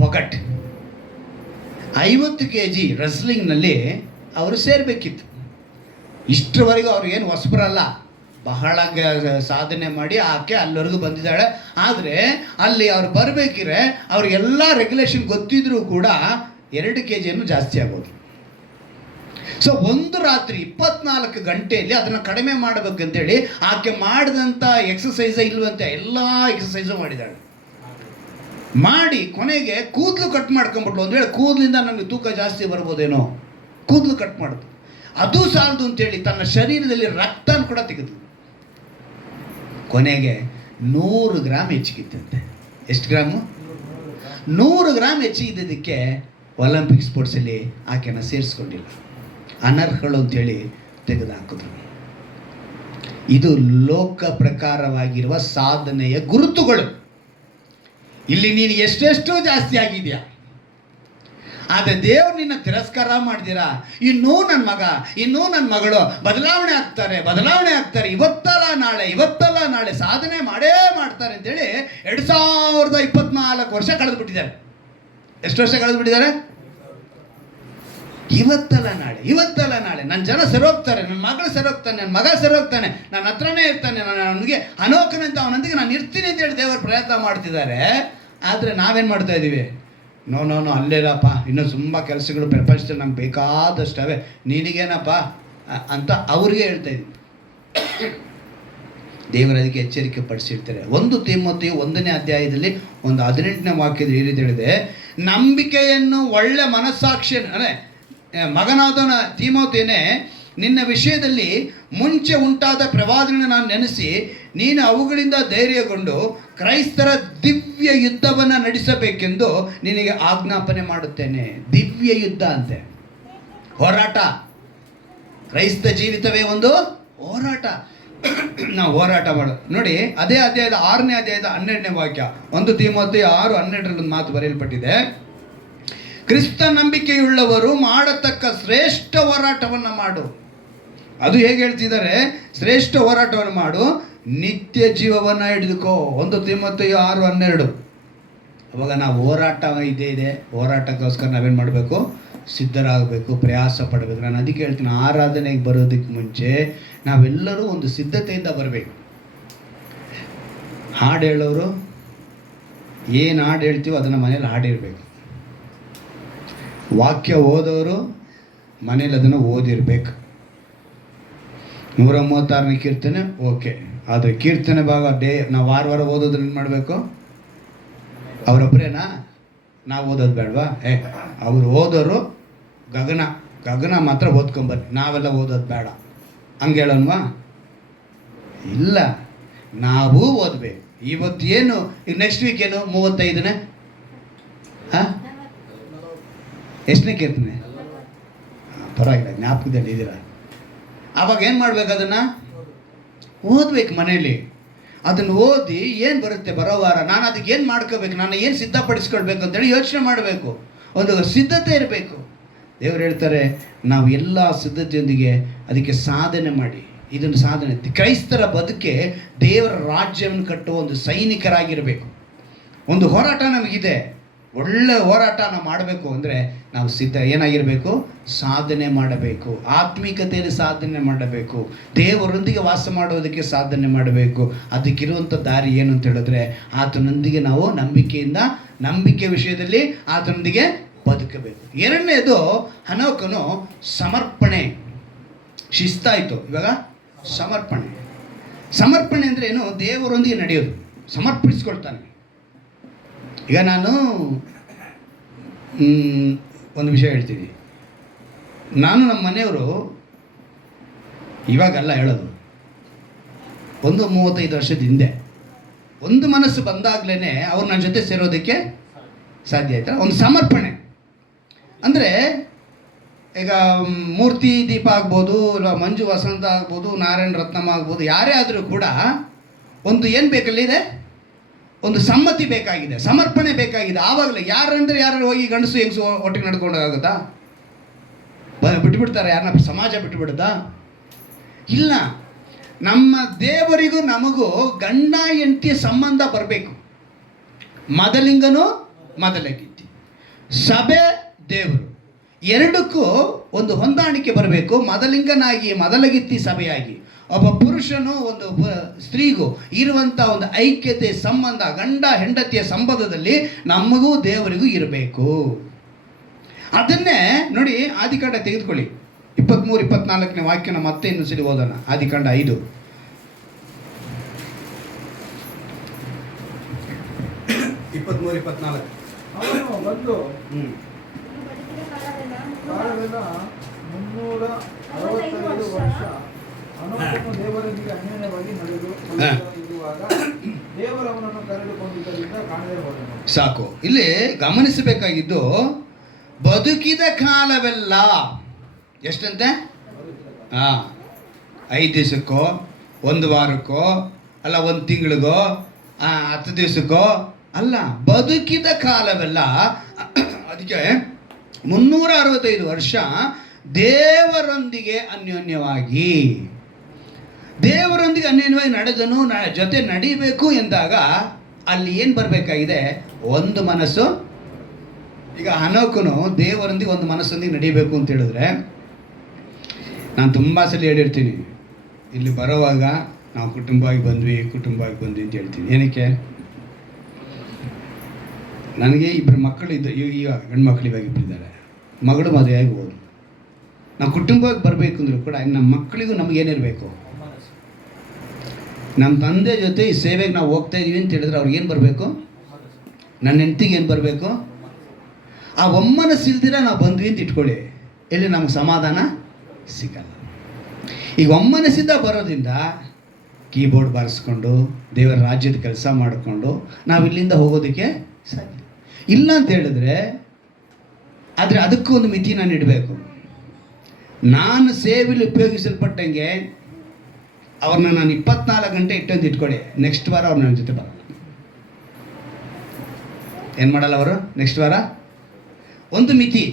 ಪೊಗಟ್. 50 kg ರೆಸ್ಲಿಂಗ್ನಲ್ಲಿ ಅವರು ಸೇರಬೇಕಿತ್ತು. ಇಷ್ಟರವರೆಗೂ ಅವ್ರಿಗೇನು ಹೊಸಬರಲ್ಲ, ಬಹಳ ಸಾಧನೆ ಮಾಡಿ ಆಕೆ ಅಲ್ಲಿವರೆಗೂ ಬಂದಿದ್ದಾಳೆ. ಆದರೆ ಅಲ್ಲಿ ಅವ್ರು ಬರಬೇಕಿದ್ರೆ ಅವ್ರಿಗೆಲ್ಲ ರೆಗ್ಯುಲೇಷನ್ ಗೊತ್ತಿದ್ರೂ ಕೂಡ 2 kg ಜಾಸ್ತಿ ಆಗೋದು. ಸೊ ಒಂದು ರಾತ್ರಿ 24 ಗಂಟೆಯಲ್ಲಿ ಅದನ್ನು ಕಡಿಮೆ ಮಾಡಬೇಕಂತೇಳಿ ಆಕೆ ಮಾಡಿದಂಥ ಎಕ್ಸಸೈಸ ಇಲ್ವಂತೆ, ಎಲ್ಲ ಎಕ್ಸಸೈಸು ಮಾಡಿದ್ದಾಳೆ. ಮಾಡಿ ಕೊನೆಗೆ ಕೂದಲು ಕಟ್ ಮಾಡ್ಕೊಂಬಿಟ್ಲು. ಒಂದು ವೇಳೆ ಕೂದಲಿಂದ ನಮಗೆ ತೂಕ ಜಾಸ್ತಿ ಬರ್ಬೋದೇನೋ, ಕೂದಲು ಕಟ್ ಮಾಡೋದು ಅದು ಸಾಲದು ಅಂತೇಳಿ ತನ್ನ ಶರೀರದಲ್ಲಿ ರಕ್ತನ ಕೂಡ ತೆಗೆದು ಕೊನೆಗೆ 100 ಗ್ರಾಮ್ ಹೆಚ್ಚಿಗಿತ್ತಂತೆ. ಎಷ್ಟು ಗ್ರಾಮು? 100 ಗ್ರಾಮ್ ಹೆಚ್ಚಿಗಿದ್ದಕ್ಕೆ ಒಲಿಂಪಿಕ್ ಸ್ಪೋರ್ಟ್ಸಲ್ಲಿ ಆಕೆನ ಸೇರಿಸ್ಕೊಂಡಿಲ್ಲ, ಅನರ್ಹಗಳು ಅಂತೇಳಿ ತೆಗೆದುಹಾಕಿದ್ರು. ಇದು ಲೋಕ ಪ್ರಕಾರವಾಗಿರುವ ಸಾಧನೆಯ ಗುರುತುಗಳು. ಇಲ್ಲಿ ನೀನು ಎಷ್ಟೆಷ್ಟು ಜಾಸ್ತಿ ಆಗಿದೆಯಾ, ಆದರೆ ದೇವರು ನಿನ್ನ ತಿರಸ್ಕಾರ ಮಾಡಿದ್ದೀರಾ. ಇನ್ನೂ ನನ್ನ ಮಗ, ಇನ್ನೂ ನನ್ನ ಮಗಳು ಬದಲಾವಣೆ ಆಗ್ತಾರೆ, ಇವತ್ತಲ್ಲ ನಾಳೆ ಸಾಧನೆ ಮಾಡೇ ಮಾಡ್ತಾರೆ ಅಂತೇಳಿ 2024 ವರ್ಷ ಕಳೆದುಬಿಟ್ಟಿದ್ದಾರೆ. ಎಷ್ಟು ವರ್ಷ ಕಳೆದುಬಿಟ್ಟಿದ್ದಾರೆ? ಇವತ್ತಲ್ಲ ನಾಳೆ ನನ್ನ ಜನ ಸರೋಗ್ತಾರೆ, ನನ್ನ ಮಗಳು ಸರೋಗ್ತಾನೆ, ನನ್ನ ಮಗ ಸರೋಗ್ತಾನೆ, ನನ್ನ ಹತ್ರನೇ ಇರ್ತಾನೆ, ನಾನು ಅವನಿಗೆ ಅನೋಕನಂತ ಅವನೊಂದಿಗೆ ನಾನು ಇರ್ತೀನಿ ಅಂತೇಳಿ ದೇವರು ಪ್ರಯತ್ನ ಮಾಡ್ತಿದ್ದಾರೆ. ಆದರೆ ನಾವೇನು ಮಾಡ್ತಾ ಇದ್ದೀವಿ? ನೋ ಅಲ್ಲೇರಪ್ಪ, ಇನ್ನೂ ತುಂಬ ಕೆಲಸಗಳು ಪ್ರಪಂಚದಲ್ಲಿ ನಮ್ಗೆ ಬೇಕಾದಷ್ಟವೆ, ನಿನಗೇನಪ್ಪ ಅಂತ ಅವ್ರಿಗೆ ಹೇಳ್ತಾ ಇದ್ದೀವಿ. ದೇವರು ಅದಕ್ಕೆ ಎಚ್ಚರಿಕೆ ಪಡಿಸಿರ್ತಾರೆ. 1 ತಿಮೋಥೆಯು 1ನೇ ಅಧ್ಯಾಯದಲ್ಲಿ 18ನೇ ವಾಕ್ಯದ ಈ ರೀತಿ ಹೇಳಿದೆ, ನಂಬಿಕೆಯನ್ನು ಒಳ್ಳೆ ಮನಸ್ಸಾಕ್ಷಿಯನ್ನು ಅಂದರೆ ಮಗನಾದವನ ತಿಮೋಥೆಯನೇ, ನಿನ್ನ ವಿಷಯದಲ್ಲಿ ಮುಂಚೆ ಉಂಟಾದ ಪ್ರವಾದಗಳನ್ನು ನಾನು ನೆನೆಸಿ ನೀನು ಅವುಗಳಿಂದ ಧೈರ್ಯಗೊಂಡು ಕ್ರೈಸ್ತರ ದಿವ್ಯ ಯುದ್ಧವನ್ನು ನಡೆಸಬೇಕೆಂದು ನಿನಗೆ ಆಜ್ಞಾಪನೆ ಮಾಡುತ್ತೇನೆ. ದಿವ್ಯ ಯುದ್ಧ ಅಂತೆ, ಹೋರಾಟ. ಕ್ರೈಸ್ತ ಜೀವಿತವೇ ಒಂದು ಹೋರಾಟ. ನಾವು ಹೋರಾಟ ಮಾಡೋದು ನೋಡಿ. ಅದೇ ಅಧ್ಯಾಯದ 6ನೇ ಅಧ್ಯಾಯದ 12ನೇ ವಾಕ್ಯ, 1 ತಿಮೋಥೆಯು 6:12 ಒಂದು ಮಾತು ಬರೆಯಲ್ಪಟ್ಟಿದೆ. ಕ್ರಿಸ್ತ ನಂಬಿಕೆಯುಳ್ಳವರು ಮಾಡತಕ್ಕ ಶ್ರೇಷ್ಠ ಹೋರಾಟವನ್ನು ಮಾಡು. ಅದು ಹೇಗೆ ಹೇಳ್ತಿದ್ದಾರೆ? ಶ್ರೇಷ್ಠ ಹೋರಾಟವನ್ನು ಮಾಡು, ನಿತ್ಯ ಜೀವವನ್ನು ಹಿಡಿದುಕೋ. 1 ತಿಮೋಥೆಯು 6:12. ಅವಾಗ ನಾವು ಹೋರಾಟ ಇದೆ, ಹೋರಾಟಕ್ಕೋಸ್ಕರ ನಾವೇನು ಮಾಡಬೇಕು? ಸಿದ್ಧರಾಗಬೇಕು, ಪ್ರಯಾಸ ಪಡಬೇಕು. ನಾನು ಅದಕ್ಕೆ ಹೇಳ್ತೀನಿ, ಆರಾಧನೆಗೆ ಬರೋದಕ್ಕೆ ಮುಂಚೆ ನಾವೆಲ್ಲರೂ ಒಂದು ಸಿದ್ಧತೆಯಿಂದ ಬರಬೇಕು. ಹಾಡು ಹೇಳೋರು ಏನು ಹಾಡು ಹೇಳ್ತೀವೋ ಅದನ್ನು ಮನೇಲಿ ಹಾಡಿರಬೇಕು. ವಾಕ್ಯ ಓದೋರು ಮನೇಲಿ ಅದನ್ನು ಓದಿರ್ಬೇಕು. 136ನೇ ಕೀರ್ತನೆ ಓಕೆ, ಆದರೆ ಕೀರ್ತನೆ ಭಾಗ ನಾವು ವಾರ ಓದೋದ್ರಲ್ಲಿ ಏನು ಮಾಡಬೇಕು? ಅವರೊಬ್ಬರೇನಾ? ನಾವು ಓದೋದು ಬೇಡವಾ? ಅವರು ಓದೋರು ಗಗನ ಮಾತ್ರ ಓದ್ಕೊಂಬರ್ರಿ, ನಾವೆಲ್ಲ ಓದೋದು ಬೇಡ ಹಂಗೆ ಹೇಳೋನ್ವಾ? ಇಲ್ಲ, ನಾವು ಓದಬೇಕು. ಇವತ್ತು ಏನು, ಈಗ ನೆಕ್ಸ್ಟ್ ವೀಕ್ ಏನು? 35ನೇ ಎಷ್ಟನೇ ಕೀರ್ತನೆ? ಪರವಾಗಿಲ್ಲ, ಜ್ಞಾಪಕದಲ್ಲಿ ಇದ್ದೀರಾ. ಆವಾಗ ಏನು ಮಾಡ್ಬೇಕು? ಅದನ್ನು ಓದ್ಬೇಕು ಮನೇಲಿ. ಅದನ್ನು ಓದಿ ಏನು ಬರುತ್ತೆ ಬರೋ ವಾರ, ನಾನು ಅದಕ್ಕೆ ಏನು ಮಾಡ್ಕೋಬೇಕು, ನಾನು ಏನು ಸಿದ್ಧಪಡಿಸ್ಕೊಳ್ಬೇಕು ಅಂತೇಳಿ ಯೋಚನೆ ಮಾಡಬೇಕು. ಒಂದು ಸಿದ್ಧತೆ ಇರಬೇಕು. ದೇವರು ಹೇಳ್ತಾರೆ, ನಾವು ಎಲ್ಲ ಸಿದ್ಧತೆಯೊಂದಿಗೆ ಅದಕ್ಕೆ ಸಾಧನೆ ಮಾಡಿ. ಇದನ್ನು ಸಾಧನೆ, ಕ್ರೈಸ್ತರ ಬದುಕೆ ದೇವರ ರಾಜ್ಯವನ್ನು ಕಟ್ಟುವ ಒಂದು ಸೈನಿಕರಾಗಿರಬೇಕು. ಒಂದು ಹೋರಾಟ ನಮಗಿದೆ, ಒಳ್ಳೆ ಹೋರಾಟ ನಾವು ಮಾಡಬೇಕು ಅಂದರೆ ನಾವು ಏನಾಗಿರಬೇಕು? ಸಾಧನೆ ಮಾಡಬೇಕು. ಆತ್ಮಿಕತೆಯಲ್ಲಿ ಸಾಧನೆ ಮಾಡಬೇಕು. ದೇವರೊಂದಿಗೆ ವಾಸ ಮಾಡೋದಕ್ಕೆ ಸಾಧನೆ ಮಾಡಬೇಕು. ಅದಕ್ಕಿರುವಂಥ ದಾರಿ ಏನು ಅಂತ ಹೇಳಿದ್ರೆ, ಆತನೊಂದಿಗೆ ನಾವು ನಂಬಿಕೆ ವಿಷಯದಲ್ಲಿ ಆತನೊಂದಿಗೆ ಬದುಕಬೇಕು. ಎರಡನೇದು, ಹನೋಕನು ಸಮರ್ಪಣೆ. ಶಿಸ್ತಾಯಿತು, ಇವಾಗ ಸಮರ್ಪಣೆ ಅಂದರೆ ಏನು? ದೇವರೊಂದಿಗೆ ನಡೆಯೋದು, ಸಮರ್ಪಿಸ್ಕೊಳ್ತಾನೆ. ಈಗ ನಾನು ಒಂದು ವಿಷಯ ಹೇಳ್ತೀನಿ. ನಾನು ನಮ್ಮ ಮನೆಯವರು ಇವಾಗಲ್ಲ ಹೇಳೋದು, 35 ವರ್ಷದ ಹಿಂದೆ ಒಂದು ಮನಸ್ಸು ಬಂದಾಗಲೇ ಅವ್ರು ನನ್ನ ಜೊತೆ ಸೇರೋದಕ್ಕೆ ಸಾಧ್ಯ ಆಯ್ತಾ? ಒಂದು ಸಮರ್ಪಣೆ ಅಂದರೆ, ಈಗ ಮೂರ್ತಿ ದೀಪ ಆಗ್ಬೋದು, ಇಲ್ಲ ಮಂಜು ವಸಂತ ಆಗ್ಬೋದು, ನಾರಾಯಣ ರತ್ನಮ್ಮ ಆಗ್ಬೋದು, ಯಾರೇ ಆದರೂ ಕೂಡ ಒಂದು ಏನು ಬೇಕಲ್ಲಿದೆ? ಒಂದು ಸಮ್ಮತಿ ಬೇಕಾಗಿದೆ, ಸಮರ್ಪಣೆ ಬೇಕಾಗಿದೆ. ಆವಾಗಲೇ ಯಾರಂದರೆ ಯಾರು ಹೋಗಿ ಗಂಡಸು ಹೆಂಗಸು ಒಟ್ಟಿಗೆ ನಡ್ಕೊಂಡೋಗುತ್ತಾ? ಬಿಟ್ಬಿಡ್ತಾರೆ? ಯಾರನ್ನ ಸಮಾಜ ಬಿಟ್ಟುಬಿಡುತ್ತಾ? ಇಲ್ಲ. ನಮ್ಮ ದೇವರಿಗೂ ನಮಗೂ ಗಂಡ ಹೆಂಡತಿಯ ಸಂಬಂಧ ಬರಬೇಕು. ಮದಲಿಂಗನು ಮೊದಲಗಿತ್ತಿ, ಸಭೆ ದೇವರು, ಎರಡಕ್ಕೂ ಒಂದು ಹೊಂದಾಣಿಕೆ ಬರಬೇಕು. ಮೊದಲಿಂಗನಾಗಿ ಮೊದಲಗಿತ್ತಿ ಸಭೆಯಾಗಿ, ಒಬ್ಬ ಪುರುಷನು ಒಂದು ಸ್ತ್ರೀಗೂ ಇರುವಂಥ ಒಂದು ಐಕ್ಯತೆ ಸಂಬಂಧ, ಗಂಡ ಹೆಂಡತಿಯ ಸಂಬಂಧದಲ್ಲಿ ನಮಗೂ ದೇವರಿಗೂ ಇರಬೇಕು. ಅದನ್ನೇ ನೋಡಿ, ಆದಿಕಾಂಡ ತೆಗೆದುಕೊಳ್ಳಿ, 23-24ನೇ ವಾಕ್ಯನ ಮತ್ತೆ ಇನ್ನೊಂದ್ಸರಿ ಓದೋಣ. ಆದಿಕಾಂಡ 5 23-24. ಅವನು ಬಂದು ಕಾಲವೆಲ್ಲ 365 ವರ್ಷ ಹನೋಕನು ದೇವರೊಂದಿಗೆ ಅನ್ಯೋನ್ಯವಾಗಿ ನಡೆದು ಇರುವಾಗ ದೇವರು ಅವನನ್ನು ಕರೆದುಕೊಂಡಿದ್ದರಿಂದ ಕಾಣದೇ ಹೋದನು. ಸಾಕು. ಇಲ್ಲಿ ಗಮನಿಸಬೇಕಾಗಿದ್ದು, ಬದುಕಿದ ಕಾಲವೆಲ್ಲ ಎಷ್ಟಂತೆ? 5 ದಿವಸಕ್ಕೋ, 1 ವಾರಕ್ಕೋ, ಅಲ್ಲ 1 ತಿಂಗಳಿಗೋ, 10 ದಿವಸಕ್ಕೋ ಅಲ್ಲ, ಬದುಕಿದ ಕಾಲವೆಲ್ಲ. ಅದಕ್ಕೆ 365 ವರ್ಷ ದೇವರೊಂದಿಗೆ ಅನ್ಯೋನ್ಯವಾಗಿ ನಡೆದನು. ಜೊತೆ ನಡಿಬೇಕು ಎಂದಾಗ ಅಲ್ಲಿ ಏನು ಬರಬೇಕಾಗಿದೆ? ಒಂದು ಮನಸ್ಸು. ಈಗ ಹನೋಕನು ದೇವರೊಂದಿಗೆ ಒಂದು ಮನಸ್ಸೊಂದಿಗೆ ನಡಿಬೇಕು ಅಂತ ಹೇಳಿದ್ರೆ, ನಾನು ತುಂಬ ಸಲ ಹೇಳಿರ್ತೀನಿ, ಇಲ್ಲಿ ಬರೋವಾಗ ನಾವು ಕುಟುಂಬವಾಗಿ ಬಂದ್ವಿ ಅಂತ ಹೇಳ್ತೀನಿ. ಏನಕ್ಕೆ? ನನಗೆ 2 ಮಕ್ಕಳು ಇದ್ದು, ಈಗ ಗಂಡು ಮಕ್ಕಳು ಇವಾಗ 2 ಇದ್ದಾರೆ. ಮಗಳು ಮದುವೆಯಾಗಿ ಹೋದ್ರು. ನಾವು ಕುಟುಂಬವಾಗಿ ಬರಬೇಕು ಅಂದರೂ ಕೂಡ ನಮ್ಮ ಮಕ್ಕಳಿಗೂ ನಮಗೇನಿರಬೇಕು? ನಮ್ಮ ತಂದೆ ಜೊತೆ ಈ ಸೇವೆಗೆ ನಾವು ಹೋಗ್ತಾ ಇದೀವಿ ಅಂತ ಹೇಳಿದ್ರೆ ಅವ್ರಿಗೇನು ಬರಬೇಕು? ನನ್ನ ಹೆಂಡತಿಗೆ ಏನು ಬರಬೇಕು? ಆ ಒಮ್ಮನಸ್ಸಿಲ್ದಿರ ನಾವು ಬಂದ್ವಿ ಅಂತ ಇಟ್ಕೊಳ್ಳಿ, ಎಲ್ಲಿ ನಮ್ಗೆ ಸಮಾಧಾನ ಸಿಗಲ್ಲ. ಈಗ ಒಮ್ಮನಸ್ಸಿಂದ ಬರೋದ್ರಿಂದ ಕೀಬೋರ್ಡ್ ಬಾರಿಸ್ಕೊಂಡು ದೇವರ ರಾಜ್ಯದ ಕೆಲಸ ಮಾಡಿಕೊಂಡು ನಾವು ಇಲ್ಲಿಂದ ಹೋಗೋದಕ್ಕೆ ಸಾಧ್ಯ ಇಲ್ಲ ಅಂತ ಹೇಳಿದ್ರೆ, ಆದರೆ ಅದಕ್ಕೂ ಒಂದು ಮಿತಿ ನಾನು ಇಡಬೇಕು. ನಾನು ಸೇವೆಯಲ್ಲಿ ಉಪಯೋಗಿಸಲ್ಪಟ್ಟಂಗೆ ಅವ್ರನ್ನ ನಾನು 24 ಗಂಟೆ ಇಟ್ಟಂತ ಇಟ್ಕೊಳ್ಳಿ, ನೆಕ್ಸ್ಟ್ ವಾರ ಅವ್ರು ನನ್ನ ಜೊತೆ ಬರಲ್ಲ. ಏನು ಮಾಡಲ್ಲ ಅವರು? ನೆಕ್ಸ್ಟ್ ವಾರ ಒಂದು ಮಿತಿ.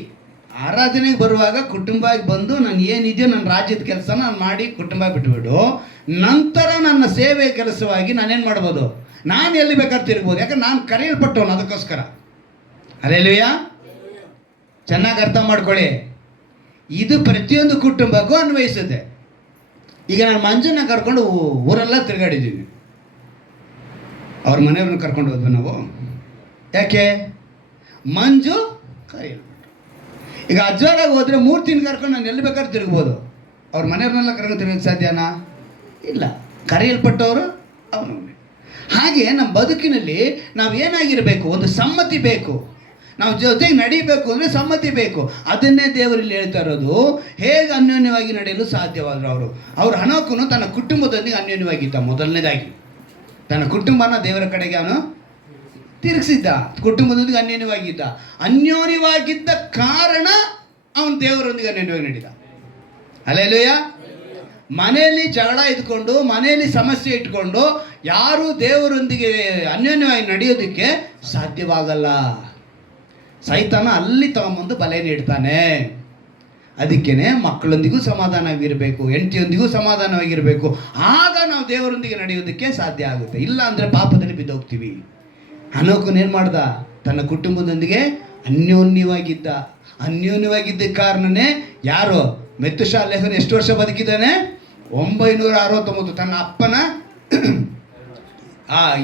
ಆರಾಧನೆಗೆ ಬರುವಾಗ ಕುಟುಂಬವಾಗಿ ಬಂದು ನಾನು ಏನಿದೆಯೋ ನನ್ನ ರಾಜ್ಯದ ಕೆಲಸ ನಾನು ಮಾಡಿ ಕುಟುಂಬ ಬಿಟ್ಬಿಡು. ನಂತರ ನನ್ನ ಸೇವೆ ಕೆಲಸವಾಗಿ ನಾನೇನು ಮಾಡ್ಬೋದು, ನಾನು ಎಲ್ಲಿ ಬೇಕಾದ್ರೆ ತಿರ್ಬೋದು. ಯಾಕಂದ್ರೆ ನಾನು ಕರೆಯಲ್ಪಟ್ಟವನು ಅದಕ್ಕೋಸ್ಕರ. ಅಲ್ಲೇಲುಯ್ಯ. ಚೆನ್ನಾಗಿ ಅರ್ಥ ಮಾಡ್ಕೊಳ್ಳಿ, ಇದು ಪ್ರತಿಯೊಂದು ಕುಟುಂಬಕ್ಕೂ ಅನ್ವಯಿಸುತ್ತೆ. ಈಗ ನಾನು ಮಂಜುನ ಕರ್ಕೊಂಡು ಊರೆಲ್ಲ ತಿರುಗಾಡಿದ್ದೀವಿ. ಅವ್ರ ಮನೆಯವ್ರನ್ನ ಕರ್ಕೊಂಡು ಹೋದ್ವಿ ನಾವು. ಯಾಕೆ? ಮಂಜು ಕರೆಯಲ್ಪಟ್ಟು. ಈಗ ಅಜ್ವಾರಾಗ ಹೋದರೆ 3 ತಿಂಗಳು ಕರ್ಕೊಂಡು ನಾನು ಎಲ್ಲಿ ಬೇಕಾದ್ರೂ ತಿರುಗ್ಬೋದು. ಅವ್ರ ಮನೆಯವ್ರನ್ನೆಲ್ಲ ಕರ್ಕೊಂಡು ತಿರುಗಕ್ಕೆ ಸಾಧ್ಯನಾ? ಇಲ್ಲ. ಕರೆಯಲ್ಪಟ್ಟವರು ಅವನವನೇ. ಹಾಗೆ ನಮ್ಮ ಬದುಕಿನಲ್ಲಿ ನಾವು ಏನಾಗಿರಬೇಕು, ಒಂದು ಸಮ್ಮತಿ ಬೇಕು. ನಾವು ಜೊತೆಗೆ ನಡೀಬೇಕು ಅಂದರೆ ಸಮ್ಮತಿ ಬೇಕು. ಅದನ್ನೇ ದೇವರಲ್ಲಿ ಹೇಳ್ತಾ ಇರೋದು. ಹೇಗೆ ಅನ್ಯೋನ್ಯವಾಗಿ ನಡೆಯಲು ಸಾಧ್ಯವಾದರು ಅವರು ಹನೋಕನು ತನ್ನ ಕುಟುಂಬದೊಂದಿಗೆ ಅನ್ಯೋನ್ಯವಾಗಿದ್ದ. ಮೊದಲನೇದಾಗಿ ತನ್ನ ಕುಟುಂಬನ ದೇವರ ಕಡೆಗೆ ಅವನು ತಿರುಗಿಸಿದ್ದ. ಕುಟುಂಬದೊಂದಿಗೆ ಅನ್ಯೋನ್ಯವಾಗಿದ್ದ. ಅನ್ಯೋನ್ಯವಾಗಿದ್ದ ಕಾರಣ ಅವನು ದೇವರೊಂದಿಗೆ ಅನ್ಯೋನ್ಯವಾಗಿ ನಡೆದ. ಹಲ್ಲೆಲೂಯಾ. ಮನೆಯಲ್ಲಿ ಜಗಳ ಇದ್ಕೊಂಡು, ಮನೆಯಲ್ಲಿ ಸಮಸ್ಯೆ ಇಟ್ಕೊಂಡು ಯಾರೂ ದೇವರೊಂದಿಗೆ ಅನ್ಯೋನ್ಯವಾಗಿ ನಡೆಯೋದಕ್ಕೆ ಸಾಧ್ಯವಾಗಲ್ಲ. ಸೈತಾನ ಅಲ್ಲಿ ತಗೊಂಬಂದು ಬಲೆ ನೀಡ್ತಾನೆ. ಅದಕ್ಕೇನೆ ಮಕ್ಕಳೊಂದಿಗೂ ಸಮಾಧಾನವಾಗಿರಬೇಕು, ಹೆಂಡತಿಯೊಂದಿಗೂ ಸಮಾಧಾನವಾಗಿರಬೇಕು. ಆಗ ನಾವು ದೇವರೊಂದಿಗೆ ನಡೆಯೋದಕ್ಕೆ ಸಾಧ್ಯ ಆಗುತ್ತೆ. ಇಲ್ಲ ಅಂದರೆ ಪಾಪದಲ್ಲಿ ಬಿದ್ದೋಗ್ತೀವಿ. ಹನೋಕನೇನು ಮಾಡ್ದ? ತನ್ನ ಕುಟುಂಬದೊಂದಿಗೆ ಅನ್ಯೋನ್ಯವಾಗಿದ್ದ. ಅನ್ಯೋನ್ಯವಾಗಿದ್ದ ಕಾರಣನೇ ಯಾರು? ಮೆತುಶಾಲಹನು ಎಷ್ಟು ವರ್ಷ ಬದುಕಿದ್ದಾನೆ? 969. ತನ್ನ ಅಪ್ಪನ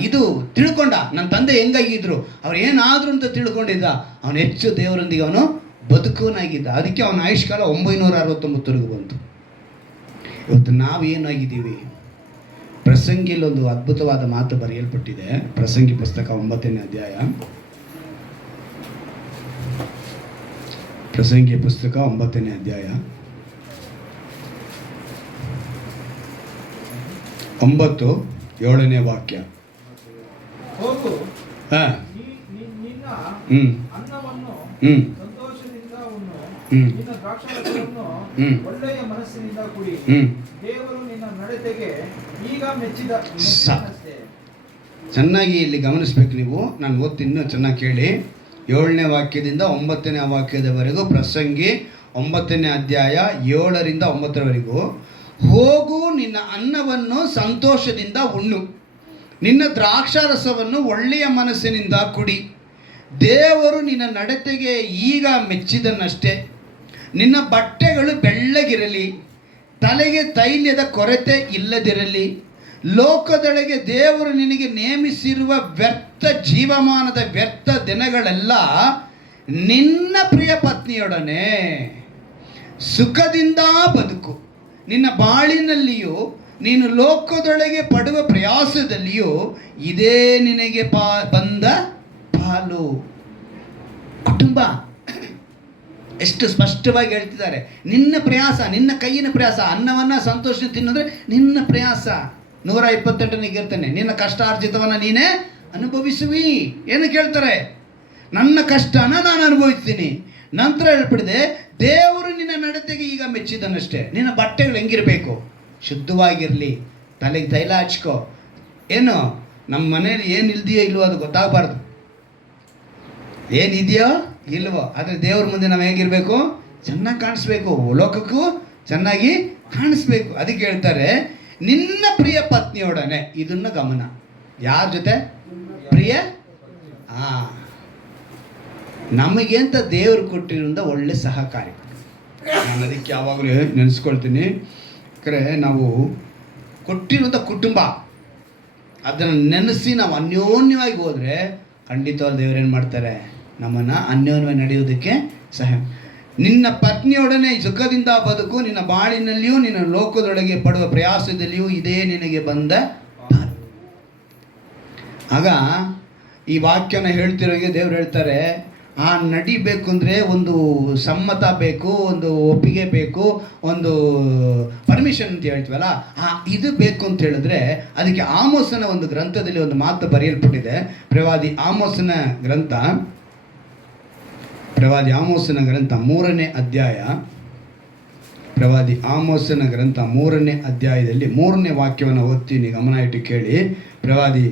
ಇದು ತಿಳ್ಕೊಂಡ. ನನ್ನ ತಂದೆ ಹೆಂಗಾಗಿದ್ರು, ಅವ್ರು ಏನಾದ್ರು ಅಂತ ತಿಳ್ಕೊಂಡಿದ್ದ. ಅವನು ಹೆಚ್ಚು ದೇವರೊಂದಿಗೆ ಅವನು ಬದುಕುವನಾಗಿದ್ದ. ಅದಕ್ಕೆ ಅವನ ಆಯುಷ್ಕಾಲ 969ವರೆಗೂ ಬಂತು. ಇವತ್ತು ನಾವೇನಾಗಿದ್ದೀವಿ? ಪ್ರಸಂಗಿಯಲ್ಲಿ ಒಂದು ಅದ್ಭುತವಾದ ಮಾತು ಬರೆಯಲ್ಪಟ್ಟಿದೆ. ಪ್ರಸಂಗಿ ಪುಸ್ತಕ 9ನೇ ಅಧ್ಯಾಯ. ಪ್ರಸಂಗಿ ಪುಸ್ತಕ 9ನೇ ಅಧ್ಯಾಯ 9-7ನೇ ವಾಕ್ಯ. ಹೋಗು, ಹಾಂ. ನಿನ್ನ ಹ್ಞೂ ಅನ್ನವನ್ನು ಹ್ಞೂ ಸಂತೋಷದಿಂದ ಉಣ್ಣು, ಹ್ಮ್. ನಿನ್ನ ದ್ರಾಕ್ಷಾರಸವನ್ನು ಹ್ಮ್. ಒಳ್ಳೆಯ ಮನಸ್ಸಿನಿಂದ ಕುಡಿ. ಹ್ಞೂ. ದೇವರು ನಿನ್ನ ನಡತೆಗೆ ಈಗ ಮೆಚ್ಚಿದ ಸ- ಚೆನ್ನಾಗಿ ಇಲ್ಲಿ ಗಮನಿಸ್ಬೇಕು ನೀವು. ನಾನು ಓದ್ತೀನಿ, ಇನ್ನೂ ಚೆನ್ನಾಗಿ ಕೇಳಿ. 7ನೇ ವಾಕ್ಯದಿಂದ 9ನೇ ವಾಕ್ಯದವರೆಗೂ ಪ್ರಸಂಗಿ 9ನೇ ಅಧ್ಯಾಯ 7ರಿಂದ 9ರವರೆಗೂ. ಹೋಗು, ನಿನ್ನ ಅನ್ನವನ್ನು ಸಂತೋಷದಿಂದ ಉಣ್ಣು, ನಿನ್ನ ದ್ರಾಕ್ಷಾರಸವನ್ನು ಒಳ್ಳೆಯ ಮನಸ್ಸಿನಿಂದ ಕುಡಿ. ದೇವರು ನಿನ್ನ ನಡತೆಗೆ ಈಗ ಮೆಚ್ಚಿದನಷ್ಟೇ. ನಿನ್ನ ಬಟ್ಟೆಗಳು ಬೆಳ್ಳಗಿರಲಿ, ತಲೆಗೆ ತೈಲದ ಕೊರತೆ ಇಲ್ಲದಿರಲಿ. ಲೋಕದೊಳಗೆ ದೇವರು ನಿನಗೆ ನೇಮಿಸಿರುವ ವ್ಯರ್ಥ ಜೀವಮಾನದ ವ್ಯರ್ಥ ದಿನಗಳೆಲ್ಲ ನಿನ್ನ ಪ್ರಿಯ ಪತ್ನಿಯೊಡನೆ ಸುಖದಿಂದ ಬದುಕು. ನಿನ್ನ ಬಾಳಿನಲ್ಲಿಯೂ ನೀನು ಲೋಕದೊಳಗೆ ಪಡುವ ಪ್ರಯಾಸದಲ್ಲಿಯೂ ಇದೇ ನಿನಗೆ ಬಂದ ಪಾಲು. ಕುಟುಂಬ ಎಷ್ಟು ಸ್ಪಷ್ಟವಾಗಿ ಹೇಳ್ತಿದ್ದಾರೆ. ನಿನ್ನ ಪ್ರಯಾಸ, ನಿನ್ನ ಕೈಯಿನ ಪ್ರಯಾಸ. ಅನ್ನವನ್ನು ಸಂತೋಷ ತಿನ್ನೋದ್ರೆ ನಿನ್ನ ಪ್ರಯಾಸ. 128ನೇ ಕೀರ್ತನೆ. ನಿನ್ನ ಕಷ್ಟಾರ್ಜಿತವನ್ನು ನೀನೇ ಅನುಭವಿಸುವಿ. ಏನು ಕೇಳ್ತಾರೆ? ನನ್ನ ಕಷ್ಟನ ನಾನು ಅನುಭವಿಸ್ತೀನಿ. ನಂತರ ಹೇಳ್ಬಿಡಿದೆ, ದೇವರು ನಿನ್ನ ನಡತೆಗೆ ಈಗ ಮೆಚ್ಚಿದನಷ್ಟೇ. ನಿನ್ನ ಬಟ್ಟೆಗಳು ಹೆಂಗಿರಬೇಕು? ಶುದ್ಧವಾಗಿರಲಿ, ತಲೆಗೆ ತೈಲ ಹಚ್ಕೋ. ಏನು ನಮ್ಮ ಮನೇಲಿ ಏನು ಇಲ್ದೆಯೋ ಇಲ್ವೋ ಅದು ಗೊತ್ತಾಗಬಾರ್ದು. ಏನಿದೆಯೋ ಇಲ್ವೋ, ಆದರೆ ದೇವ್ರ ಮುಂದೆ ನಾವು ಹೇಗಿರಬೇಕು? ಚೆನ್ನಾಗಿ ಕಾಣಿಸ್ಬೇಕು, ಲೋಕಕ್ಕೂ ಚೆನ್ನಾಗಿ ಕಾಣಿಸ್ಬೇಕು. ಅದಕ್ಕೆ ಹೇಳ್ತಾರೆ ನಿನ್ನ ಪ್ರಿಯ ಪತ್ನಿಯೊಡನೆ. ಇದನ್ನು ಗಮನ. ಯಾರ ಜೊತೆ? ಪ್ರಿಯ. ನಮಗೆ ಅಂತ ದೇವರು ಕೊಟ್ಟಿರೋದ ಒಳ್ಳೆ ಸಹಕಾರಿ. ನಾನು ಅದಕ್ಕೆ ಯಾವಾಗಲೂ ನೆನೆಸ್ಕೊಳ್ತೀನಿ. ಯಾಕಂದರೆ ನಾವು ಕೊಟ್ಟಿರೋಂಥ ಕುಟುಂಬ, ಅದನ್ನು ನೆನೆಸಿ ನಾವು ಅನ್ಯೋನ್ಯವಾಗಿ ಹೋದರೆ ಖಂಡಿತವಾದ ದೇವರೇನು ಮಾಡ್ತಾರೆ? ನಮ್ಮನ್ನು ಅನ್ಯೋನ್ಯವಾಗಿ ನಡೆಯೋದಕ್ಕೆ ಸಹಾಯ. ನಿನ್ನ ಪತ್ನಿಯೊಡನೆ ಸುಖದಿಂದ ಬದುಕು, ನಿನ್ನ ಬಾಳಿನಲ್ಲಿಯೂ ನಿನ್ನ ಲೋಕದೊಳಗೆ ಪಡುವ ಪ್ರಯಾಸದಲ್ಲಿಯೂ ಇದೇ ನಿನಗೆ ಬಂದ ಪಾಲು. ಆಗ ಈ ವಾಕ್ಯನ ಹೇಳ್ತಿರೋಗೆ ದೇವ್ರು ಹೇಳ್ತಾರೆ, ಆ ನಡಿಬೇಕು ಅಂದರೆ ಒಂದು ಸಮ್ಮತ ಬೇಕು, ಒಂದು ಒಪ್ಪಿಗೆ ಬೇಕು, ಒಂದು ಪರ್ಮಿಷನ್ ಅಂತ ಹೇಳ್ತೀವಲ್ಲ, ಇದು ಬೇಕು ಅಂತ ಹೇಳಿದ್ರೆ ಅದಕ್ಕೆ ಆಮೋಸನ ಒಂದು ಗ್ರಂಥದಲ್ಲಿ ಒಂದು ಮಾತು ಬರೆಯಲ್ಪಟ್ಟಿದೆ. ಪ್ರವಾದಿ ಆಮೋಸನ ಗ್ರಂಥ 3ನೇ ಅಧ್ಯಾಯ. ಪ್ರವಾದಿ ಆಮೋಸನ ಗ್ರಂಥ 3ನೇ ಅಧ್ಯಾಯದಲ್ಲಿ 3ನೇ ವಾಕ್ಯವನ್ನು ಓದ್ತೀನಿ, ಗಮನ ಇಟ್ಟು ಕೇಳಿ. ಪ್ರವಾದಿ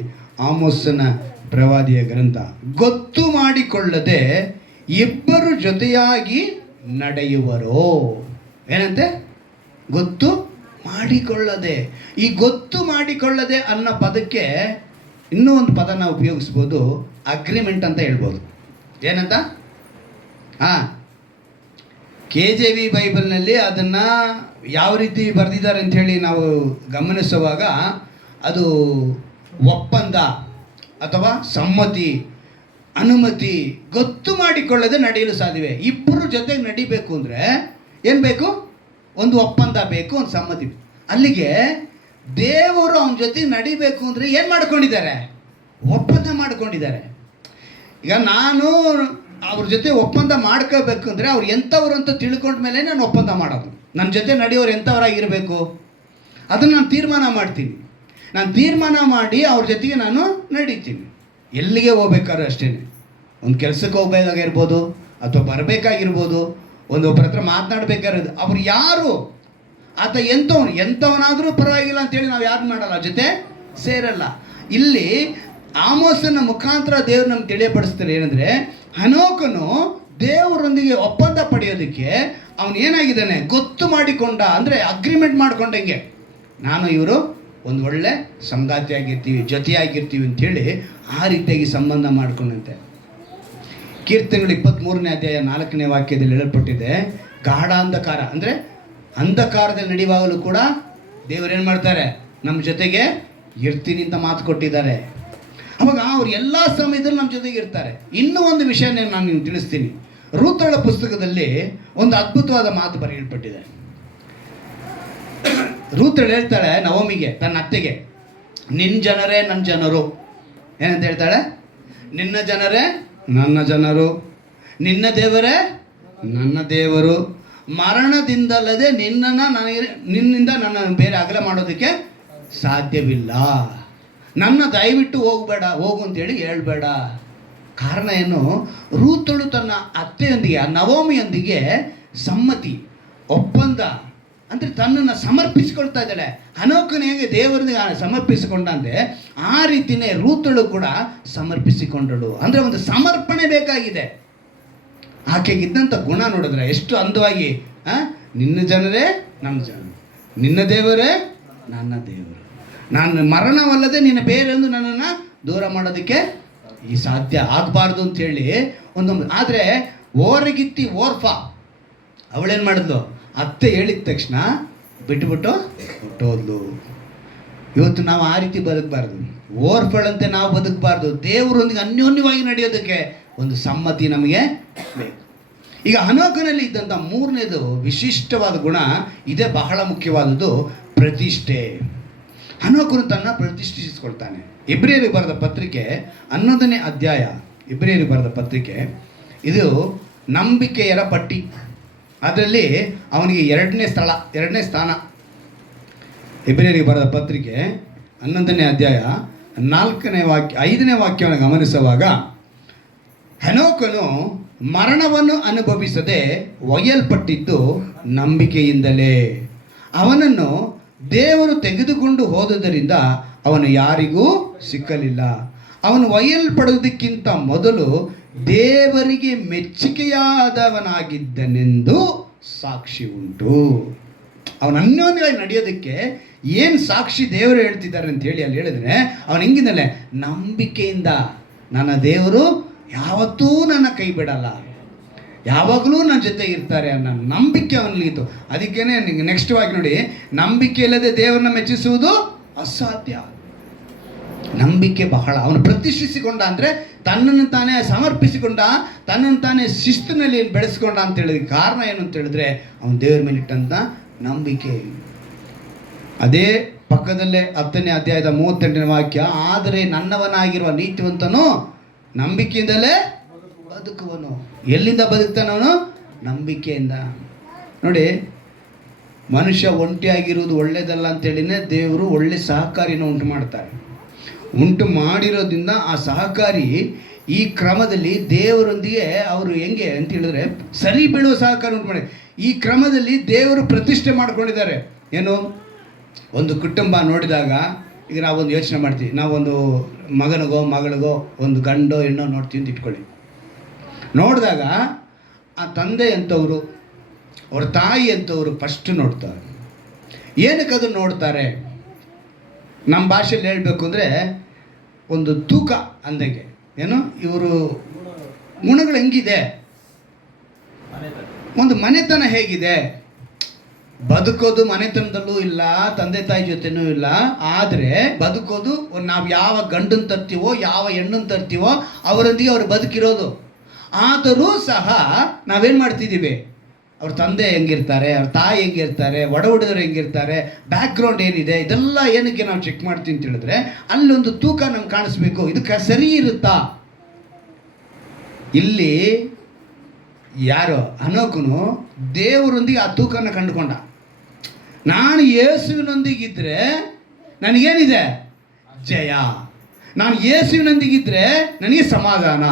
ಆಮೋಸನ ಪ್ರವಾದಿಯ ಗ್ರಂಥ. ಗೊತ್ತು ಮಾಡಿಕೊಳ್ಳದೆ ಇಬ್ಬರು ಜೊತೆಯಾಗಿ ನಡೆಯುವರು. ಏನಂತೆ? ಗೊತ್ತು ಮಾಡಿಕೊಳ್ಳದೆ. ಈ ಗೊತ್ತು ಮಾಡಿಕೊಳ್ಳದೆ ಅನ್ನೋ ಪದಕ್ಕೆ ಇನ್ನೂ ಒಂದು ಪದ ನಾವು ಉಪಯೋಗಿಸ್ಬೋದು, ಅಗ್ರಿಮೆಂಟ್ ಅಂತ ಹೇಳ್ಬೋದು. ಏನಂತ? KJV ಬೈಬಲ್ನಲ್ಲಿ ಅದನ್ನು ಯಾವ ರೀತಿ ಬರೆದಿದ್ದಾರೆ ಅಂಥೇಳಿ ನಾವು ಗಮನಿಸುವಾಗ ಅದು ಒಪ್ಪಂದ ಅಥವಾ ಸಮ್ಮತಿ, ಅನುಮತಿ, ಗೊತ್ತು ಮಾಡಿಕೊಳ್ಳದೆ ನಡೆಯಲು ಸಾಧ್ಯವೇ. ಇಬ್ಬರು ಜೊತೆಗೆ ನಡಿಬೇಕು ಅಂದರೆ ಏನು ಬೇಕು? ಒಂದು ಒಪ್ಪಂದ ಬೇಕು, ಒಂದು ಸಮ್ಮತಿ. ಅಲ್ಲಿಗೆ ದೇವರು ಅವನ ಜೊತೆಗೆ ನಡಿಬೇಕು ಅಂದರೆ ಏನು ಮಾಡ್ಕೊಂಡಿದ್ದಾರೆ? ಒಪ್ಪಂದ ಮಾಡ್ಕೊಂಡಿದ್ದಾರೆ. ಈಗ ನಾನು ಅವ್ರ ಜೊತೆ ಒಪ್ಪಂದ ಮಾಡ್ಕೋಬೇಕು ಅಂದರೆ ಅವ್ರು ಎಂಥವ್ರು ಅಂತ ತಿಳ್ಕೊಂಡ ಮೇಲೆ ನಾನು ಒಪ್ಪಂದ ಮಾಡೋದು. ನನ್ನ ಜೊತೆ ನಡೆಯೋರು ಎಂಥವ್ರಾಗಿರಬೇಕು ಅದನ್ನು ನಾನು ತೀರ್ಮಾನ ಮಾಡ್ತೀನಿ. ನಾನು ತೀರ್ಮಾನ ಮಾಡಿ ಅವ್ರ ಜೊತೆಗೆ ನಾನು ನಡೀತೀನಿ. ಎಲ್ಲಿಗೆ ಹೋಗ್ಬೇಕಾದ್ರೆ ಅಷ್ಟೇ, ಒಂದು ಕೆಲಸಕ್ಕೆ ಹೋಗ್ಬೇಕಾಗಿರ್ಬೋದು ಅಥವಾ ಬರಬೇಕಾಗಿರ್ಬೋದು, ಒಂದು ಒಬ್ಬರ ಹತ್ರ ಮಾತನಾಡಬೇಕಾಗಿರೋದು, ಅವ್ರು ಯಾರು, ಆತ ಎಂಥವನಾದರೂ ಪರವಾಗಿಲ್ಲ ಅಂತೇಳಿ ನಾವು ಯಾರು ಮಾಡಲ್ಲ, ಜೊತೆ ಸೇರಲ್ಲ. ಇಲ್ಲಿ ಆಮೋಸನ ಮುಖಾಂತರ ದೇವ್ರು ನಮ್ಗೆ ತಿಳಿಯಪಡಿಸ್ತಾರೆ ಏನಂದರೆ, ಹನೋಕನು ದೇವರೊಂದಿಗೆ ಒಪ್ಪಂದ ಪಡೆಯೋದಕ್ಕೆ ಅವನು ಏನಾಗಿದ್ದಾನೆ? ಗೊತ್ತು ಮಾಡಿಕೊಂಡ, ಅಂದರೆ ಅಗ್ರಿಮೆಂಟ್ ಮಾಡ್ಕೊಂಡಂಗೆ, ನಾನು ಇವರು ಒಂದು ಒಳ್ಳೆ ಸಂಗಾತಿಯಾಗಿರ್ತೀವಿ, ಜೊತೆಯಾಗಿರ್ತೀವಿ ಅಂಥೇಳಿ ಆ ರೀತಿಯಾಗಿ ಸಂಬಂಧ ಮಾಡ್ಕೊಂಡಂತೆ. ಕೀರ್ತನೆಗಳು 23ನೇ ಅಧ್ಯಾಯ 4ನೇ ವಾಕ್ಯದಲ್ಲಿ ಹೇಳಲ್ಪಟ್ಟಿದೆ, ಗಾಢ ಅಂಧಕಾರ ಅಂದರೆ ಅಂಧಕಾರದಲ್ಲಿ ನಡೆಯುವಾಗಲೂ ಕೂಡ ದೇವರೇನು ಮಾಡ್ತಾರೆ? ನಮ್ಮ ಜೊತೆಗೆ ಇರ್ತೀನಿ ಅಂತ ಮಾತು ಕೊಟ್ಟಿದ್ದಾರೆ. ಅವಾಗ ಅವ್ರು ಎಲ್ಲ ಸಮಯದಲ್ಲಿ ನಮ್ಮ ಜೊತೆಗೆ ಇರ್ತಾರೆ. ಇನ್ನೂ ಒಂದು ವಿಷಯನೇ ನಾನು ನಿಮ್ಗೆ ತಿಳಿಸ್ತೀನಿ. ರೂತಳ ಪುಸ್ತಕದಲ್ಲಿ ಒಂದು ಅದ್ಭುತವಾದ ಮಾತು ಬರೆಯಲ್ಪಟ್ಟಿದೆ. ರೂತಳು ಹೇಳ್ತಾಳೆ ನವೋಮಿಗೆ, ತನ್ನ ಅತ್ತೆಗೆ, ನಿನ್ನ ಜನರೇ ನನ್ನ ಜನರು. ಏನಂತ ಹೇಳ್ತಾಳೆ? ನಿನ್ನ ಜನರೇ ನನ್ನ ಜನರು, ನಿನ್ನ ದೇವರೇ ನನ್ನ ದೇವರು, ಮರಣದಿಂದಲ್ಲದೆ ನಿನ್ನಿಂದ ನನ್ನ ಬೇರೆ ಅಗಲ ಮಾಡೋದಕ್ಕೆ ಸಾಧ್ಯವಿಲ್ಲ. ನನ್ನ ದಯವಿಟ್ಟು ಹೋಗು ಅಂತೇಳಿ ಹೇಳ್ಬೇಡ. ಕಾರಣ ಏನು? ರೂತಳು ತನ್ನ ಅತ್ತೆಯೊಂದಿಗೆ, ನವೋಮಿಯೊಂದಿಗೆ ಸಮ್ಮತಿ, ಒಪ್ಪಂದ, ಅಂದರೆ ತನ್ನನ್ನು ಸಮರ್ಪಿಸಿಕೊಳ್ತಾ ಇದ್ದಾಳೆ. ಹನೋಕನ ಹೇಗೆ ದೇವರಿಗೆ ಸಮರ್ಪಿಸಿಕೊಂಡಂತೆ ಆ ರೀತಿಯೇ ರೂತಳು ಕೂಡ ಸಮರ್ಪಿಸಿಕೊಂಡಳು. ಅಂದರೆ ಒಂದು ಸಮರ್ಪಣೆ ಬೇಕಾಗಿದೆ. ಆಕೆಗಿದ್ದಂಥ ಗುಣ ನೋಡಿದ್ರೆ ಎಷ್ಟು ಅಂದವಾಗಿ, ನಿನ್ನ ಜನರೇ ನನ್ನ ಜನರು, ನಿನ್ನ ದೇವರೇ ನನ್ನ ದೇವರು, ನಾನು ಮರಣವಲ್ಲದೆ ನಿನ್ನ ಬೇರೆಂದು ನನ್ನನ್ನು ದೂರ ಮಾಡೋದಕ್ಕೆ ಈ ಸಾಧ್ಯ ಆಗಬಾರ್ದು ಅಂಥೇಳಿ ಒಂದೊಂದು. ಆದರೆ ಓರಗಿತ್ತಿ ಓರ್ಫಾ ಅವಳೇನು ಮಾಡಿದ್ಲು? ಅತ್ತೆ ಹೇಳಿದ ತಕ್ಷಣ ಬಿಟ್ಟುಬಿಟ್ಟು ಹೊಟ್ಟೋದ್ಲು. ಇವತ್ತು ನಾವು ಆ ರೀತಿ ಬದುಕಬಾರ್ದು, ಓರ್ಫಳಂತೆ ನಾವು ಬದುಕಬಾರ್ದು. ದೇವರೊಂದಿಗೆ ಅನ್ಯೋನ್ಯವಾಗಿ ನಡೆಯೋದಕ್ಕೆ ಒಂದು ಸಮ್ಮತಿ ನಮಗೆ ಬೇಕು. ಈಗ ಹನೋಕನಲ್ಲಿ ಇದ್ದಂಥ 3ನೇದು ವಿಶಿಷ್ಟವಾದ ಗುಣ ಇದೇ, ಬಹಳ ಮುಖ್ಯವಾದದ್ದು, ಪ್ರತಿಷ್ಠೆ. ಹನೋಕನು ತನ್ನ ಪ್ರತಿಷ್ಠಿಸಿಕೊಳ್ತಾನೆ. ಇಬ್ರಿಯರಿಗೆ ಬರೆದ ಪತ್ರಿಕೆ 11ನೇ ಅಧ್ಯಾಯ, ಇಬ್ರಿಯರಿಗೆ ಬರೆದ ಪತ್ರಿಕೆ ಇದು ನಂಬಿಕೆಯರ ಪಟ್ಟಿ. ಅದರಲ್ಲಿ ಅವನಿಗೆ 2ನೇ ಸ್ಥಾನ. ಇಬ್ರಿಯರಿಗೆ ಬರೆದ ಪತ್ರಿಕೆ 11ನೇ ಅಧ್ಯಾಯ 5ನೇ ವಾಕ್ಯವನ್ನು ಗಮನಿಸುವಾಗ, ಹೆನೋಕನು ಮರಣವನ್ನು ಅನುಭವಿಸದೆ ಒಯ್ಯಲ್ಪಟ್ಟಿದ್ದು ನಂಬಿಕೆಯಿಂದಲೇ. ಅವನನ್ನು ದೇವರು ತೆಗೆದುಕೊಂಡು ಹೋದುದರಿಂದ ಅವನು ಯಾರಿಗೂ ಸಿಕ್ಕಲಿಲ್ಲ. ಅವನು ಒಯ್ಯಲ್ಪಡುವುದಕ್ಕಿಂತ ಮೊದಲು ದೇವರಿಗೆ ಮೆಚ್ಚುಗೆಯಾದವನಾಗಿದ್ದನೆಂದು ಸಾಕ್ಷಿ ಉಂಟು. ಅವನು ಅನ್ಯೋನ್ಯವಾಗಿ ನಡೆಯೋದಕ್ಕೆ ಏನು ಸಾಕ್ಷಿ ದೇವರು ಹೇಳ್ತಿದ್ದಾರೆ ಅಂತ ಹೇಳಿ ಅಲ್ಲಿ ಹೇಳಿದ್ರೆ, ಅವನು ಹೆಂಗಿದ್ದಾನೆ? ನಂಬಿಕೆಯಿಂದ ನನ್ನ ದೇವರು ಯಾವತ್ತೂ ನನ್ನ ಕೈ ಬಿಡಲ್ಲ, ಯಾವಾಗಲೂ ನನ್ನ ಜೊತೆ ಇರ್ತಾರೆ ಅನ್ನೋ ನಂಬಿಕೆ ಅವನಿಗಿತ್ತು. ಅದಕ್ಕೇನೆ ನೆಕ್ಸ್ಟ್ ಆಗಿ ನೋಡಿ, ನಂಬಿಕೆ ಇಲ್ಲದೆ ದೇವರನ್ನ ಮೆಚ್ಚಿಸುವುದು ಅಸಾಧ್ಯ. ನಂಬಿಕೆ ಬಹಳ. ಅವನು ಪ್ರತಿಷ್ಠಿಸಿಕೊಂಡ ಅಂದರೆ ತನ್ನನ್ನು ತಾನೇ ಸಮರ್ಪಿಸಿಕೊಂಡ, ತನ್ನನ್ನು ತಾನೇ ಶಿಸ್ತಿನಲ್ಲಿ ಬೆಳೆಸ್ಕೊಂಡ ಅಂತ ಹೇಳಿದ ಕಾರಣ ಏನು ಅಂತ ಹೇಳಿದ್ರೆ, ಅವನು ದೇವರ ಮೇಲಿಟ್ಟಂಥ ನಂಬಿಕೆ. ಅದೇ ಪಕ್ಕದಲ್ಲೇ 10ನೇ ಅಧ್ಯಾಯದ 38ನೇ ವಾಕ್ಯ, ಆದರೆ ನನ್ನವನಾಗಿರುವ ನೀತಿವಂತನು ನಂಬಿಕೆಯಿಂದಲೇ ಬದುಕುವನು. ಎಲ್ಲಿಂದ ಬದುಕ್ತಾನವನು? ನಂಬಿಕೆಯಿಂದ. ನೋಡಿ, ಮನುಷ್ಯ ಒಂಟಿಯಾಗಿರುವುದು ಒಳ್ಳೆಯದಲ್ಲ ಅಂತೇಳಿನೇ ದೇವರು ಒಳ್ಳೆ ಸಹಕಾರಿನ ಉಂಟು ಮಾಡ್ತಾರೆ. ಉಂಟು ಮಾಡಿರೋದ್ರಿಂದ ಆ ಸಹಕಾರಿ ಈ ಕ್ರಮದಲ್ಲಿ ದೇವರೊಂದಿಗೆ ಅವರು ಹೆಂಗೆ ಅಂತ ಹೇಳಿದ್ರೆ ಸರಿ ಬೀಳುವ ಸಹಕಾರ ಉಂಟು ಮಾಡಿ ಈ ಕ್ರಮದಲ್ಲಿ ದೇವರು ಪ್ರತಿಷ್ಠೆ ಮಾಡ್ಕೊಂಡಿದ್ದಾರೆ. ಏನು? ಒಂದು ಕುಟುಂಬ ನೋಡಿದಾಗ ಈಗ ನಾವೊಂದು ಯೋಚನೆ ಮಾಡ್ತೀವಿ, ನಾವೊಂದು ಮಗನಿಗೋ ಮಗಳಿಗೋ ಒಂದು ಗಂಡೋ ಹೆಣ್ಣೋ ನೋಡ್ತೀವಿ ಅಂತ ಇಟ್ಕೊಳ್ಳಿ. ನೋಡಿದಾಗ ಆ ತಂದೆ ಎಂಥವ್ರು, ಅವ್ರ ತಾಯಿ ಎಂಥವ್ರು ಫಸ್ಟ್ ನೋಡ್ತಾರೆ. ಏನಕ್ಕೆ ಅದನ್ನು ನೋಡ್ತಾರೆ? ನಮ್ಮ ಭಾಷೆಯಲ್ಲಿ ಹೇಳಬೇಕು ಅಂದರೆ ಒಂದು ತೂಕ ಅಂದಂಗೆ. ಏನು ಇವರು ಗುಣಗಳು ಹೆಂಗಿದೆ, ಒಂದು ಮನೆತನ ಹೇಗಿದೆ. ಬದುಕೋದು ಮನೆತನದಲ್ಲೂ ಇಲ್ಲ, ತಂದೆ ತಾಯಿ ಜೊತೆನೂ ಇಲ್ಲ. ಆದರೆ ಬದುಕೋದು ನಾವು ಯಾವ ಗಂಡನ್ನು ತರ್ತೀವೋ, ಯಾವ ಹೆಣ್ಣನ್ನು ತರ್ತೀವೋ ಅವರೊಂದಿಗೆ ಅವರು ಬದುಕಿರೋದು. ಆದರೂ ಸಹ ನಾವೇನು ಮಾಡ್ತಿದ್ದೀವಿ, ಅವ್ರ ತಂದೆ ಹೆಂಗಿರ್ತಾರೆ, ಅವ್ರ ತಾಯಿ ಹೆಂಗಿರ್ತಾರೆ, ಒಡ ಹುಡುಗರು ಹೆಂಗಿರ್ತಾರೆ, ಬ್ಯಾಕ್ಗ್ರೌಂಡ್ ಏನಿದೆ, ಇದೆಲ್ಲ ಏನಕ್ಕೆ ನಾವು ಚೆಕ್ ಮಾಡ್ತೀವಿ ಅಂತ ಹೇಳಿದ್ರೆ ಅಲ್ಲೊಂದು ತೂಕ ನಮ್ಗೆ ಕಾಣಿಸ್ಬೇಕು. ಇದಕ್ಕೆ ಸರಿ ಇರುತ್ತಾ? ಇಲ್ಲಿ ಯಾರೋ ಹನೋಕನು ದೇವರೊಂದಿಗೆ ಆ ತೂಕನ ಕಂಡುಕೊಂಡ. ನಾನು ಯೇಸುವಿನೊಂದಿಗಿದ್ರೆ ನನಗೇನಿದೆ? ಜಯ. ನಾನು ಯೇಸುವಿನೊಂದಿಗಿದ್ರೆ ನನಗೆ ಸಮಾಧಾನ.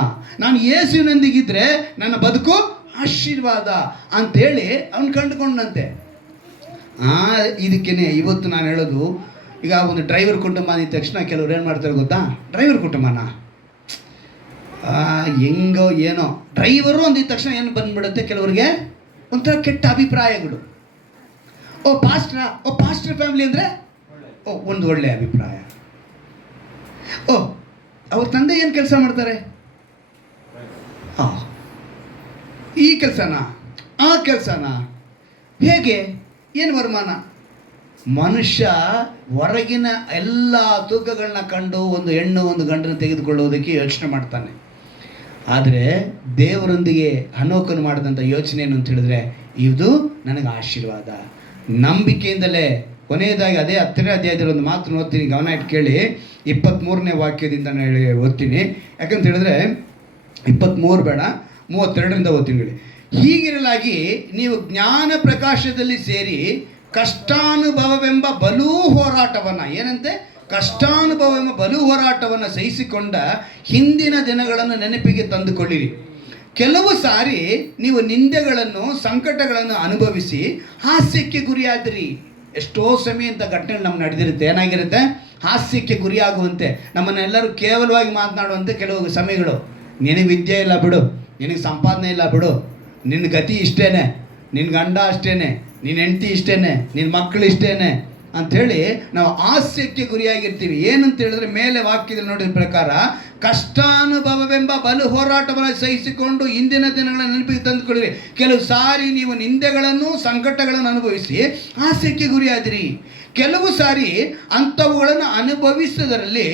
ನಾನು ಯೇಸುವಿನೊಂದಿಗಿದ್ರೆ ನನ್ನ ಬದುಕು ಆಶೀರ್ವಾದ ಅಂಥೇಳಿ ಅವನು ಕಂಡುಕೊಂಡಂತೆ. ಇದಕ್ಕೇನೆ ಇವತ್ತು ನಾನು ಹೇಳೋದು, ಈಗ ಒಂದು ಡ್ರೈವರ್ ಕುಟುಂಬ ಅಂದ ತಕ್ಷಣ ಕೆಲವ್ರು ಏನು ಮಾಡ್ತಾರೆ ಗೊತ್ತಾ? ಡ್ರೈವರ್ ಕುಟುಂಬನ ಹೆಂಗೋ ಏನೋ ಡ್ರೈವರು ಅಂದಿದ ತಕ್ಷಣ ಏನು ಬಂದ್ಬಿಡುತ್ತೆ ಕೆಲವ್ರಿಗೆ ಒಂಥರ ಕೆಟ್ಟ ಅಭಿಪ್ರಾಯಗಳು. ಪಾಸ್ಟರ್ ಫ್ಯಾಮಿಲಿ ಅಂದರೆ ಒಂದು ಒಳ್ಳೆ ಅಭಿಪ್ರಾಯ. ಅವ್ರ ತಂದೆ ಏನು ಕೆಲಸ ಮಾಡ್ತಾರೆ? ಈ ಕೆಲಸನ ಆ ಕೆಲಸನ, ಹೇಗೆ, ಏನು ವರಮಾನ? ಮನುಷ್ಯ ಹೊರಗಿನ ಎಲ್ಲ ತೂಕಗಳನ್ನ ಕಂಡು ಒಂದು ಹೆಣ್ಣು ಒಂದು ಗಂಡನ್ನು ತೆಗೆದುಕೊಳ್ಳುವುದಕ್ಕೆ ಯೋಚನೆ ಮಾಡ್ತಾನೆ. ಆದರೆ ದೇವರೊಂದಿಗೆ ಹನೋಕನು ಮಾಡಿದಂಥ ಯೋಚನೆ ಏನು ಅಂತ ಹೇಳಿದ್ರೆ, ಇದು ನನಗೆ ಆಶೀರ್ವಾದ. ನಂಬಿಕೆಯಿಂದಲೇ ಕೊನೆಯದಾಗಿ ಅದೇ 10ನೇ ಅಧ್ಯಾಯದಲ್ಲಿ ಒಂದು ಮಾತು ಓದ್ತೀನಿ, ಗಮನ ಇಟ್ಟು ಕೇಳಿ. 23ನೇ ವಾಕ್ಯದಿಂದ ಹೇಳಿ ಓದ್ತೀನಿ. ಯಾಕಂತ ಹೇಳಿದ್ರೆ 23 ಬೇಡ, 32ರಿಂದ ಓದ್ತೀನಿ ಹೇಳಿ. ಹೀಗಿರಲಾಗಿ ನೀವು ಜ್ಞಾನ ಪ್ರಕಾಶದಲ್ಲಿ ಸೇರಿ ಕಷ್ಟಾನುಭವವೆಂಬ ಬಲೂ ಹೋರಾಟವನ್ನು, ಏನಂತೆ? ಕಷ್ಟಾನುಭವವೆಂಬ ಬಲು ಹೋರಾಟವನ್ನು ಸಹಿಸಿಕೊಂಡ ಹಿಂದಿನ ದಿನಗಳನ್ನು ನೆನಪಿಗೆ ತಂದುಕೊಳ್ಳಿರಿ. ಕೆಲವು ಸಾರಿ ನೀವು ನಿಂದೆಗಳನ್ನು ಸಂಕಟಗಳನ್ನು ಅನುಭವಿಸಿ ಹಾಸ್ಯಕ್ಕೆ ಗುರಿಯಾದಿರಿ. ಎಷ್ಟೋ ಸಮಯ ಅಂತ ಘಟನೆ ನಮ್ಗೆ ನಡೆದಿರುತ್ತೆ. ಏನಾಗಿರುತ್ತೆ? ಹಾಸ್ಯಕ್ಕೆ ಗುರಿಯಾಗುವಂತೆ, ನಮ್ಮನ್ನೆಲ್ಲರೂ ಕೇವಲವಾಗಿ ಮಾತನಾಡುವಂತೆ ಕೆಲವು ಸಮಯಗಳು. ನಿನಗೆ ವಿದ್ಯೆ ಇಲ್ಲ ಬಿಡು, ನಿನಗೆ ಸಂಪಾದನೆ ಇಲ್ಲ ಬಿಡು, ನಿನ್ನ ಗತಿ ಇಷ್ಟೇನೆ, ನಿನ್ನ ಗಂಡ ಅಷ್ಟೇನೆ, ನಿನ್ನ ಹೆಂಡತಿ ಇಷ್ಟೇನೆ, ನಿನ್ನ ಮಕ್ಕಳು ಇಷ್ಟೇನೆ ಅಂಥೇಳಿ ನಾವು ಹಾಸ್ಯಕ್ಕೆ ಗುರಿಯಾಗಿರ್ತೀವಿ. ಏನಂತ ಹೇಳಿದ್ರೆ ಮೇಲೆ ವಾಕ್ಯದಲ್ಲಿ ನೋಡಿದ ಪ್ರಕಾರ ಕಷ್ಟಾನುಭವವೆಂಬ ಬಲು ಹೋರಾಟವನ್ನು ಸಹಿಸಿಕೊಂಡು ಇಂದಿನ ದಿನಗಳ ನೆನಪಿಗೆ ತಂದುಕೊಳ್ಳಿರಿ. ಕೆಲವು ಸಾರಿ ನೀವು ನಿಂದೆಗಳನ್ನು ಸಂಕಟಗಳನ್ನು ಅನುಭವಿಸಿ ಹಾಸ್ಯಕ್ಕೆ ಗುರಿಯಾದಿರಿ. ಕೆಲವು ಸಾರಿ ಅಂಥವುಗಳನ್ನು ಅನುಭವಿಸುವುದರಲ್ಲಿ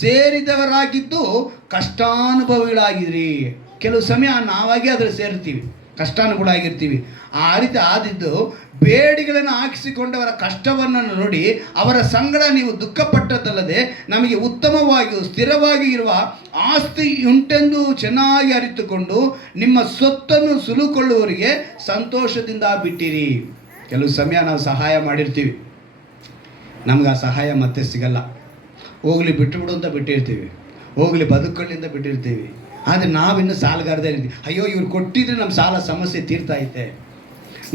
ಸೇರಿದವರಾಗಿದ್ದು ಕಷ್ಟಾನುಭವಿಗಳಾಗಿದ್ರಿ. ಕೆಲವು ಸಮಯ ನಾವಾಗೆ ಅದರಲ್ಲಿ ಸೇರ್ತೀವಿ, ಕಷ್ಟಾನುಭವಿಗಳಾಗಿರ್ತೀವಿ. ಆ ರೀತಿ ಆದಿದ್ದು ಬೇಡಿಗಳನ್ನು ಹಾಕಿಸಿಕೊಂಡವರ ಕಷ್ಟವನ್ನು ನೋಡಿ ಅವರ ಸಂಗಡ ನೀವು ದುಃಖಪಟ್ಟದ್ದಲ್ಲದೆ ನಮಗೆ ಉತ್ತಮವಾಗಿಯೂ ಸ್ಥಿರವಾಗಿ ಇರುವ ಆಸ್ತಿ ಉಂಟೆಂದು ಚೆನ್ನಾಗಿ ಅರಿತುಕೊಂಡು ನಿಮ್ಮ ಸೊತ್ತನ್ನು ಸುಲುಕೊಳ್ಳುವವರಿಗೆ ಸಂತೋಷದಿಂದ ಬಿಟ್ಟಿರಿ. ಕೆಲವು ಸಮಯ ನಾವು ಸಹಾಯ ಮಾಡಿರ್ತೀವಿ, ನಮ್ಗೆ ಆ ಸಹಾಯ ಮತ್ತೆ ಸಿಗಲ್ಲ. ಹೋಗಲಿ ಬಿಟ್ಟುಬಿಡು ಅಂತ ಬಿಟ್ಟಿರ್ತೀವಿ, ಹೋಗಲಿ ಬದುಕೊಳ್ಳಿ ಅಂತ ಬಿಟ್ಟಿರ್ತೀವಿ. ಆದರೆ ನಾವಿನ್ನು ಸಾಲಗಾರದೇ ಇರ್ತೀವಿ. ಅಯ್ಯೋ ಇವ್ರು ಕೊಟ್ಟಿದ್ರೆ ನಮ್ಮ ಸಾಲ ಸಮಸ್ಯೆ ತೀರ್ತಾ ಐತೆ,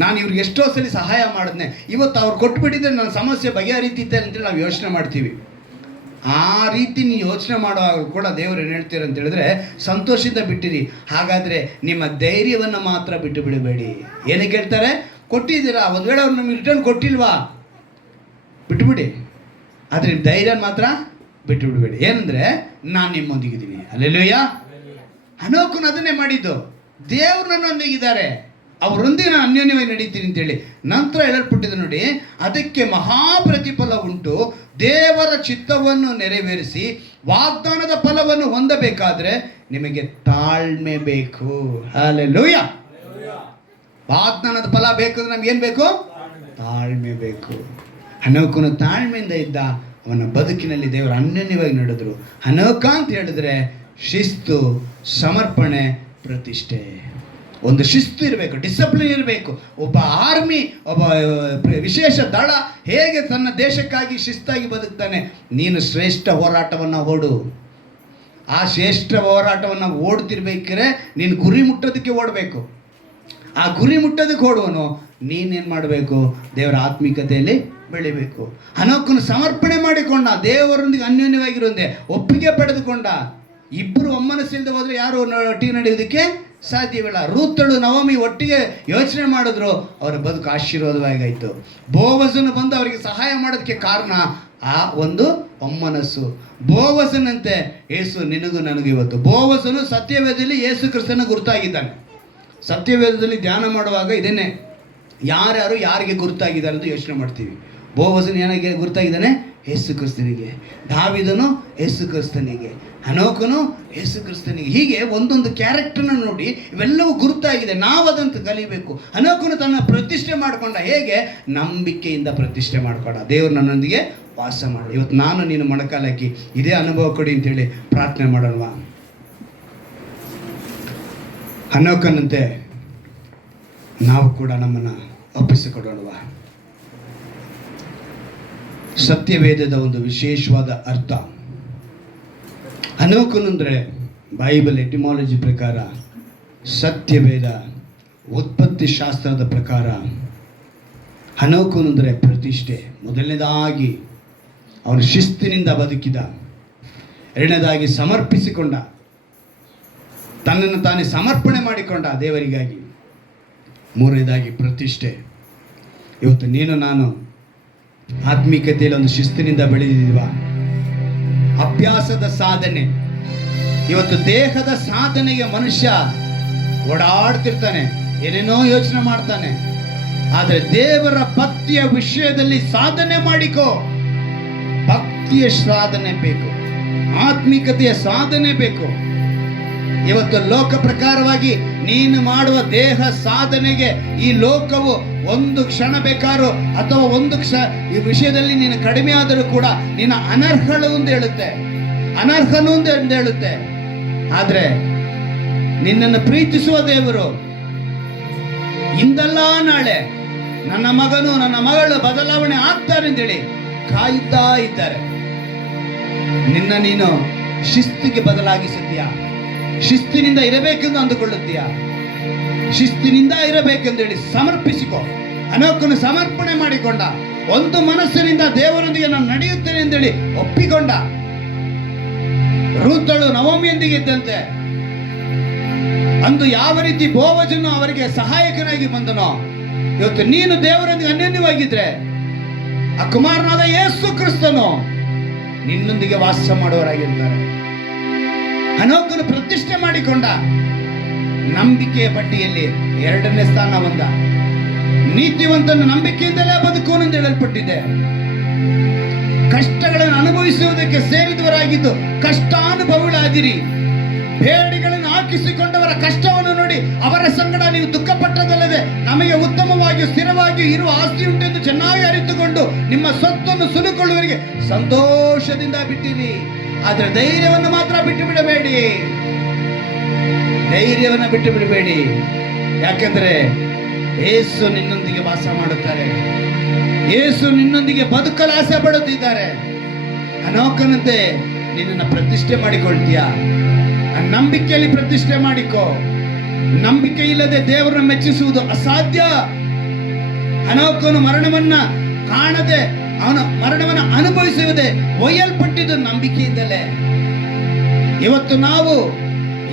ನಾನು ಇವ್ರಿಗೆ ಎಷ್ಟೋ ಸಲ ಸಹಾಯ ಮಾಡಿದ್ನೆ, ಇವತ್ತು ಅವ್ರು ಕೊಟ್ಬಿಟ್ಟಿದ್ರೆ ನನ್ನ ಸಮಸ್ಯೆ ಬಗೆಹರಿತಿದ್ದೆ ಅಂತೇಳಿ ನಾವು ಯೋಚನೆ ಮಾಡ್ತೀವಿ. ಆ ರೀತಿ ನೀವು ಯೋಚನೆ ಮಾಡುವಾಗ ಕೂಡ ದೇವರು ಏನು ಹೇಳ್ತೀರ ಅಂತ ಹೇಳಿದ್ರೆ ಸಂತೋಷದಿಂದ ಬಿಟ್ಟಿರಿ. ಹಾಗಾದರೆ ನಿಮ್ಮ ಧೈರ್ಯವನ್ನು ಮಾತ್ರ ಬಿಟ್ಟು ಬಿಡಬೇಡಿ. ಏನಕ್ಕೆ ಹೇಳ್ತಾರೆ? ಕೊಟ್ಟಿದ್ದೀರಾ, ಒಂದು ವೇಳೆ ಅವ್ರು ನಮಗೆ ರಿಟರ್ನ್ ಕೊಟ್ಟಿಲ್ವಾ, ಬಿಟ್ಟುಬಿಡಿ. ಆದರೆ ಧೈರ್ಯ ಮಾತ್ರ ಬಿಟ್ಟು ಬಿಡಬೇಡಿ. ಏನಂದರೆ ನಾನು ನಿಮ್ಮೊಂದಿಗಿದ್ದೀನಿ. ಹಲ್ಲೆಲೂಯಾ. ಹನೋಕನು ಅದನ್ನೇ ಮಾಡಿದ್ದು. ದೇವರು ನನ್ನೊಂದಿಗಿದ್ದಾರೆ, ಅವರೊಂದಿಗೆ ನಾನು ಅನ್ಯೋನ್ಯವಾಗಿ ನಡೀತೀನಿ ಅಂತೇಳಿ ನಂತರ ಹೇಳಲ್ಪಟ್ಟಿದೆ ನೋಡಿ. ಅದಕ್ಕೆ ಮಹಾಪ್ರತಿಫಲ ಉಂಟು. ದೇವರ ಚಿತ್ತವನ್ನು ನೆರವೇರಿಸಿ ವಾಗ್ದಾನದ ಫಲವನ್ನು ಹೊಂದಬೇಕಾದ್ರೆ ನಿಮಗೆ ತಾಳ್ಮೆ ಬೇಕು. ಹಲ್ಲೆಲೂಯಾ. ವಾಗ್ದಾನದ ಫಲ ಬೇಕಾದ್ರೆ ನಮ್ಗೆ ಏನು ಬೇಕು? ತಾಳ್ಮೆ ಬೇಕು. ಹನೋಕನು ತಾಳ್ಮೆಯಿಂದ ಇದ್ದ. ಅವನ ಬದುಕಿನಲ್ಲಿ ದೇವರು ಅನ್ಯೋನ್ಯವಾಗಿ ನಡೆದರು. ಹನೋಕ ಅಂತ ಹೇಳಿದ್ರೆ ಶಿಸ್ತು, ಸಮರ್ಪಣೆ, ಪ್ರತಿಷ್ಠೆ. ಒಂದು ಶಿಸ್ತು ಇರಬೇಕು, ಡಿಸಿಪ್ಲಿನ್ ಇರಬೇಕು. ಒಬ್ಬ ಆರ್ಮಿ, ಒಬ್ಬ ವಿಶೇಷ ದಳ ಹೇಗೆ ತನ್ನ ದೇಶಕ್ಕಾಗಿ ಶಿಸ್ತಾಗಿ ಬದುಕ್ತಾನೆ, ನೀನು ಶ್ರೇಷ್ಠ ಹೋರಾಟವನ್ನು ಓಡು. ಆ ಶ್ರೇಷ್ಠ ಹೋರಾಟವನ್ನು ಓಡ್ತಿರ್ಬೇಕಾದ್ರೆ ನೀನು ಗುರಿ ಮುಟ್ಟೋದಕ್ಕೆ ಓಡಬೇಕು. ಆ ಗುರಿ ಮುಟ್ಟೋದಕ್ಕೆ ಓಡುವನು ನೀನೇನು ಮಾಡಬೇಕು? ದೇವರ ಆತ್ಮಿಕತೆಯಲ್ಲಿ ಬೆಳಿಬೇಕು. ಹನೋಕನು ಸಮರ್ಪಣೆ ಮಾಡಿಕೊಂಡ, ದೇವರೊಂದಿಗೆ ಅನ್ಯೋನ್ಯವಾಗಿರುವಂತೆ ಒಪ್ಪಿಗೆ ಪಡೆದುಕೊಂಡ. ಇಬ್ಬರು ಒಮ್ಮನಸ್ಸಿಲ್ಲದೆ ಹೋದರೆ ಯಾರು ಟೀ ನಡೆಯೋದಕ್ಕೆ ಸಾಧ್ಯವಿಲ್ಲ. ರೂತಳು ನವಮಿ ಒಟ್ಟಿಗೆ ಯೋಚನೆ ಮಾಡಿದ್ರು, ಅವರ ಬದುಕು ಆಶೀರ್ವಾದವಾಗಾಯಿತು. ಬೋವಜನು ಬಂದು ಅವರಿಗೆ ಸಹಾಯ ಮಾಡೋದಕ್ಕೆ ಕಾರಣ ಆ ಒಂದು ಒಮ್ಮನಸ್ಸು. ಬೋವಸನಂತೆ ಯೇಸು ನಿನಗೂ ನನಗೂ ಇವತ್ತು. ಬೋವಸನು ಸತ್ಯವೇದದಲ್ಲಿ ಯೇಸು ಕ್ರಿಸ್ತನ ಗುರುತಾಗಿದ್ದಾನೆ. ಸತ್ಯವೇದದಲ್ಲಿ ಧ್ಯಾನ ಮಾಡುವಾಗ ಇದನ್ನೇ, ಯಾರ್ಯಾರು ಯಾರಿಗೆ ಗುರುತಾಗಿದ್ದಾರೆ ಅಂತ ಯೋಚನೆ ಮಾಡ್ತೀವಿ. ಬೋವಸನು ಏನಾಗೆ ಗುರುತಾಗಿದ್ದಾನೆ? ಯೇಸು ಕ್ರಿಸ್ತನಿಗೆ. ದಾವಿದನು ಯೇಸು ಕ್ರಿಸ್ತನಿಗೆ, ಹನೋಕನು ಯೇಸು ಕ್ರಿಸ್ತನಿಗೆ. ಹೀಗೆ ಒಂದೊಂದು ಕ್ಯಾರೆಕ್ಟರ್ನ ನೋಡಿ ಇವೆಲ್ಲವೂ ಗುರುತಾಗಿದೆ. ನಾವು ಅದಂತ ಕಲಿಬೇಕು. ಹನೋಕನು ತನ್ನ ಪ್ರತಿಷ್ಠೆ ಮಾಡಿಕೊಂಡ. ಹೇಗೆ? ನಂಬಿಕೆಯಿಂದ ಪ್ರತಿಷ್ಠೆ ಮಾಡಿಕೊಂಡ. ದೇವರು ನನ್ನೊಂದಿಗೆ ವಾಸ ಮಾಡ. ಇವತ್ತು ನಾನು ನೀನು ಮೊಣಕಾಲಾಕಿ ಇದೇ ಅನುಭವ ಕೊಡಿ ಅಂತೇಳಿ ಪ್ರಾರ್ಥನೆ ಮಾಡೋಣವಾ? ಹನೋಕನಂತೆ ನಾವು ಕೂಡ ನಮ್ಮನ್ನು ಒಪ್ಪಿಸಿಕೊಡೋಣವಾ? ಸತ್ಯವೇದದ ಒಂದು ವಿಶೇಷವಾದ ಅರ್ಥ. ಹನೋಕನು ಅಂದರೆ ಬೈಬಲ್ ಎಟಿಮಾಲಜಿ ಪ್ರಕಾರ, ಸತ್ಯವೇದ ಉತ್ಪತ್ತಿ ಶಾಸ್ತ್ರದ ಪ್ರಕಾರ ಹನೋಕನು ಅಂದರೆ ಪ್ರತಿಷ್ಠೆ. ಮೊದಲನೇದಾಗಿ ಅವನು ಶಿಸ್ತಿನಿಂದ ಬದುಕಿದ, ಎರಡನೇದಾಗಿ ಸಮರ್ಪಿಸಿಕೊಂಡ, ತನ್ನನ್ನು ತಾನೇ ಸಮರ್ಪಣೆ ಮಾಡಿಕೊಂಡ ದೇವರಿಗಾಗಿ, ಮೂರನೇದಾಗಿ ಪ್ರತಿಷ್ಠೆ. ಇವತ್ತು ನೀನು ನಾನು ಆತ್ಮಿಕತೆಯಲ್ಲಿ ಒಂದು ಶಿಸ್ತಿನಿಂದ ಬೆಳೆದಿದ್ದೀವ. ಅಭ್ಯಾಸದ ಸಾಧನೆ. ಇವತ್ತು ದೇಹದ ಸಾಧನೆಗೆ ಮನುಷ್ಯ ಓಡಾಡ್ತಿರ್ತಾನೆ, ಏನೇನೋ ಯೋಚನೆ ಮಾಡ್ತಾನೆ. ಆದರೆ ದೇವರ ಭಕ್ತಿಯ ವಿಷಯದಲ್ಲಿ ಸಾಧನೆ ಮಾಡಿಕೋ. ಭಕ್ತಿಯ ಸಾಧನೆ ಬೇಕು, ಆತ್ಮಿಕತೆಯ ಸಾಧನೆ ಬೇಕು. ಇವತ್ತು ಲೋಕ ಪ್ರಕಾರವಾಗಿ ನೀನು ಮಾಡುವ ದೇಹ ಸಾಧನೆಗೆ ಈ ಲೋಕವು ಒಂದು ಕ್ಷಣ ಬೇಕಾದ್ರೂ ಅಥವಾ ಈ ವಿಷಯದಲ್ಲಿ ನೀನು ಕಡಿಮೆ ಆದರೂ ಕೂಡ ನಿನ್ನ ಅನರ್ಹಳು ಎಂದು ಹೇಳುತ್ತೆ, ಅನರ್ಹನು ಎಂದು ಹೇಳುತ್ತೆ. ಆದರೆ ನಿನ್ನನ್ನು ಪ್ರೀತಿಸುವ ದೇವರು ಇಂದಲ್ಲ ನಾಳೆ ನನ್ನ ಮಗನು ನನ್ನ ಮಗಳು ಬದಲಾವಣೆ ಆಗ್ತಾರೆ ಅಂತೇಳಿ ಕಾಯುತ್ತಾ ಇದ್ದಾರೆ. ನಿನ್ನ ನೀನು ಶಿಸ್ತಿಗೆ ಬದಲಾಗಿಸುತ್ತೀಯಾ? ಶಿಸ್ತಿನಿಂದ ಇರಬೇಕೆಂದು ಅಂದುಕೊಳ್ಳುತ್ತೀಯಾ? ಶಿಸ್ತಿನಿಂದ ಇರಬೇಕೆಂದೇಳಿ ಸಮರ್ಪಿಸಿಕೊ. ಹನೋಕನು ಸಮರ್ಪಣೆ ಮಾಡಿಕೊಂಡ. ಒಂದು ಮನಸ್ಸಿನಿಂದ ದೇವರೊಂದಿಗೆ ನಾನು ನಡೆಯುತ್ತೇನೆ ಎಂದೇಳಿ ಒಪ್ಪಿಕೊಂಡ. ರೂತಳು ನವಮಿಯೊಂದಿಗೆ ಇದ್ದಂತೆ. ಅಂದು ಯಾವ ರೀತಿ ಬೋವಜನು ಅವರಿಗೆ ಸಹಾಯಕನಾಗಿ ಬಂದನೋ, ಇವತ್ತು ನೀನು ದೇವರೊಂದಿಗೆ ಅನ್ಯೋನ್ಯವಾಗಿದ್ರೆ ಆ ಕುಮಾರನಾದ ಯೇಸು ಕ್ರಿಸ್ತನು ನಿನ್ನೊಂದಿಗೆ ವಾಸ ಮಾಡುವವರಾಗಿರ್ತಾರೆ. ಹನೋಕನು ಪ್ರತಿಷ್ಠೆ ಮಾಡಿಕೊಂಡ. ನಂಬಿಕೆಯ ಪಟ್ಟಿಯಲ್ಲಿ 2ನೇ ಸ್ಥಾನ ಬಂದ. ನೀತಿವಂತನ ನಂಬಿಕೆಯಿಂದಲೇ ಬದುಕುವನು ಎಂದು ಹೇಳಲ್ಪಟ್ಟಿದೆ. ಕಷ್ಟಗಳನ್ನು ಅನುಭವಿಸುವುದಕ್ಕೆ ಸೇರಿದವರಾಗಿದ್ದು ಕಷ್ಟಾನುಭವಿಗಳಾದಿರಿ. ಬೇಡಿಗಳನ್ನು ಹಾಕಿಸಿಕೊಂಡವರ ಕಷ್ಟವನ್ನು ನೋಡಿ ಅವರ ಸಂಗಡ ನೀವು ದುಃಖಪಟ್ಟದಲ್ಲದೆ ನಮಗೆ ಉತ್ತಮವಾಗಿ ಸ್ಥಿರವಾಗಿ ಇರುವ ಆಸ್ತಿ ಉಂಟೆಂದು ಚೆನ್ನಾಗಿ ಅರಿತುಕೊಂಡು ನಿಮ್ಮ ಸೊತ್ತನ್ನು ಸುಲುಕೊಳ್ಳುವವರಿಗೆ ಸಂತೋಷದಿಂದ ಬಿಟ್ಟಿರಿ. ಆದರೆ ಧೈರ್ಯವನ್ನು ಮಾತ್ರ ಬಿಟ್ಟು ಬಿಡಬೇಡಿ. ಧೈರ್ಯವನ್ನು ಬಿಟ್ಟು ಬಿಡಬೇಡಿ. ಯಾಕೆಂದ್ರೆ ಯೇಸು ನಿನ್ನೊಂದಿಗೆ ವಾಸ ಮಾಡುತ್ತಾರೆ. ಯೇಸು ನಿನ್ನೊಂದಿಗೆ ಬದುಕಲು ಆಸೆ ಪಡುತ್ತಿದ್ದಾರೆ. ಹನೋಕನಂತೆ ನಿನ್ನನ್ನು ಪ್ರತಿಷ್ಠೆ ಮಾಡಿಕೊಳ್ತೀಯಾ? ಆ ನಂಬಿಕೆಯಲ್ಲಿ ಪ್ರತಿಷ್ಠೆ ಮಾಡಿಕೋ. ನಂಬಿಕೆ ಇಲ್ಲದೆ ದೇವರನ್ನು ಮೆಚ್ಚಿಸುವುದು ಅಸಾಧ್ಯ. ಹನೋಕನು ಮರಣವನ್ನ ಕಾಣದೆ ಅವನ ಮರಣವನ್ನು ಅನುಭವಿಸುವುದೇ ಒಯ್ಯಲ್ಪಟ್ಟಿದ್ದು ನಂಬಿಕೆಯಿಂದಲೇ. ಇವತ್ತು ನಾವು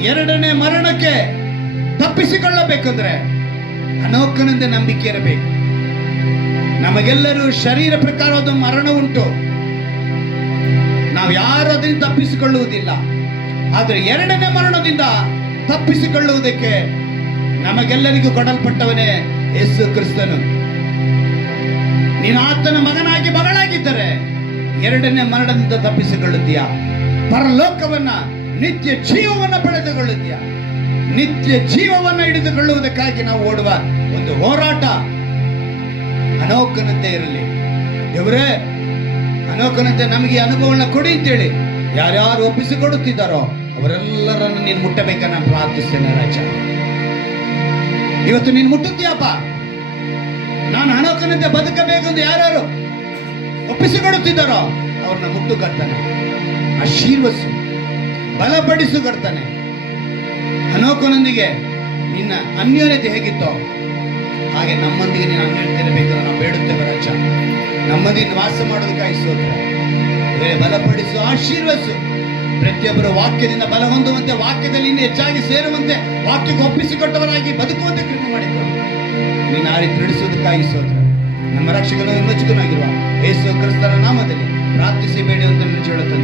2ನೇ ಮರಣಕ್ಕೆ ತಪ್ಪಿಸಿಕೊಳ್ಳಬೇಕಂದ್ರೆ ಹನೋಕನಿಂದ ನಂಬಿಕೆ ಇರಬೇಕು. ನಮಗೆಲ್ಲರೂ ಶರೀರ ಪ್ರಕಾರವಾದ ಮರಣ ಉಂಟು, ನಾವು ಯಾರು ಅದರಿಂದ ತಪ್ಪಿಸಿಕೊಳ್ಳುವುದಿಲ್ಲ. ಆದರೆ 2ನೇ ಮರಣದಿಂದ ತಪ್ಪಿಸಿಕೊಳ್ಳುವುದಕ್ಕೆ ನಮಗೆಲ್ಲರಿಗೂ ಕೊಡಲ್ಪಟ್ಟವನೇ ಯೇಸು ಕ್ರಿಸ್ತನು. ನೀನು ಆತನ ಮಗನಾಗಿ ಮಗಳಾಗಿದ್ದರೆ 2ನೇ ಮರಣದಿಂದ ತಪ್ಪಿಸಿಕೊಳ್ಳುತ್ತೀಯ. ಪರಲೋಕವನ್ನ ನಿತ್ಯ ಜೀವವನ್ನ ಪಡೆದುಕೊಳ್ಳುತ್ತೀಯ. ನಿತ್ಯ ಜೀವವನ್ನ ಹಿಡಿದುಕೊಳ್ಳುವುದಕ್ಕಾಗಿ ನಾವು ಓಡುವ ಒಂದು ಹೋರಾಟ ಹನೋಕನಂತೆ ಇರಲಿ. ದೇವರೇ, ಹನೋಕನಂತೆ ನಮಗೆ ಅನುಭವನ ಕೊಡಿ ಅಂತೇಳಿ ಯಾರ್ಯಾರು ಒಪ್ಪಿಸಿಕೊಡುತ್ತಿದ್ದಾರೋ ಅವರೆಲ್ಲರನ್ನು ನೀನು ಮುಟ್ಟಬೇಕನ್ನ ನಾನು ಪ್ರಾರ್ಥಿಸ್ತೇನೆ ರಾಜ. ಇವತ್ತು ನೀನು ಮುಟ್ಟುತ್ತೀಯಪ್ಪ. ನಾನು ಹನೋಕನಂತೆ ಬದುಕಬೇಕೆಂದು ಯಾರ್ಯಾರು ಒಪ್ಪಿಸಿಕೊಡುತ್ತಿದ್ದಾರೋ ಅವ್ರನ್ನ ಮುಟ್ಟು ಕರ್ತಾನೆ, ಆಶೀರ್ವಸು, ಬಲಪಡಿಸು ಕರ್ತಾನೆ. ಹನೋಕನೊಂದಿಗೆ ನಿನ್ನ ಅನ್ಯೋನ್ಯತೆ ಹೇಗಿತ್ತೋ ಹಾಗೆ ನಮ್ಮೊಂದಿಗೆ ನೀನು ಅನ್ಯೋನ್ಯತೆ ಇರಬೇಕಂದ್ರೆ ನಾವು ಬೇಡುತ್ತೇವೆ ರಾಜ. ನಮ್ಮೊಂದಿಗೆ ವಾಸ ಮಾಡೋದಕ್ಕಾಗಿ ಸ್ತೋತ್ರ. ಬಲಪಡಿಸು, ಆಶೀರ್ವಸು. ಪ್ರತಿಯೊಬ್ಬರು ವಾಕ್ಯದಿಂದ ಬಲ ಹೊಂದುವಂತೆ, ವಾಕ್ಯದಲ್ಲಿ ಇನ್ನೂ ಹೆಚ್ಚಾಗಿ ಸೇರುವಂತೆ, ವಾಕ್ಯಕ್ಕೆ ಒಪ್ಪಿಸಿಕೊಟ್ಟವರಾಗಿ ಬದುಕುವಂತೆ ಕೃಪೆ ಮಾಡಿಕೊಂಡು ನೀನು ಆ ರೀತಿ ನಡೆಸುವುದಕ್ಕಾಗಿ ಸ್ತೋತ್ರ. ನಮ್ಮ ರಕ್ಷಕನು ವಿಮೋಚಕನಾಗಿರುವ ಯೇಸು ಕ್ರಿಸ್ತನ ನಾಮದಲ್ಲಿ ಪ್ರಾರ್ಥಿಸಿ ಬೇಡಿ ಅಂತ ಹೇಳುತ್ತಾರೆ.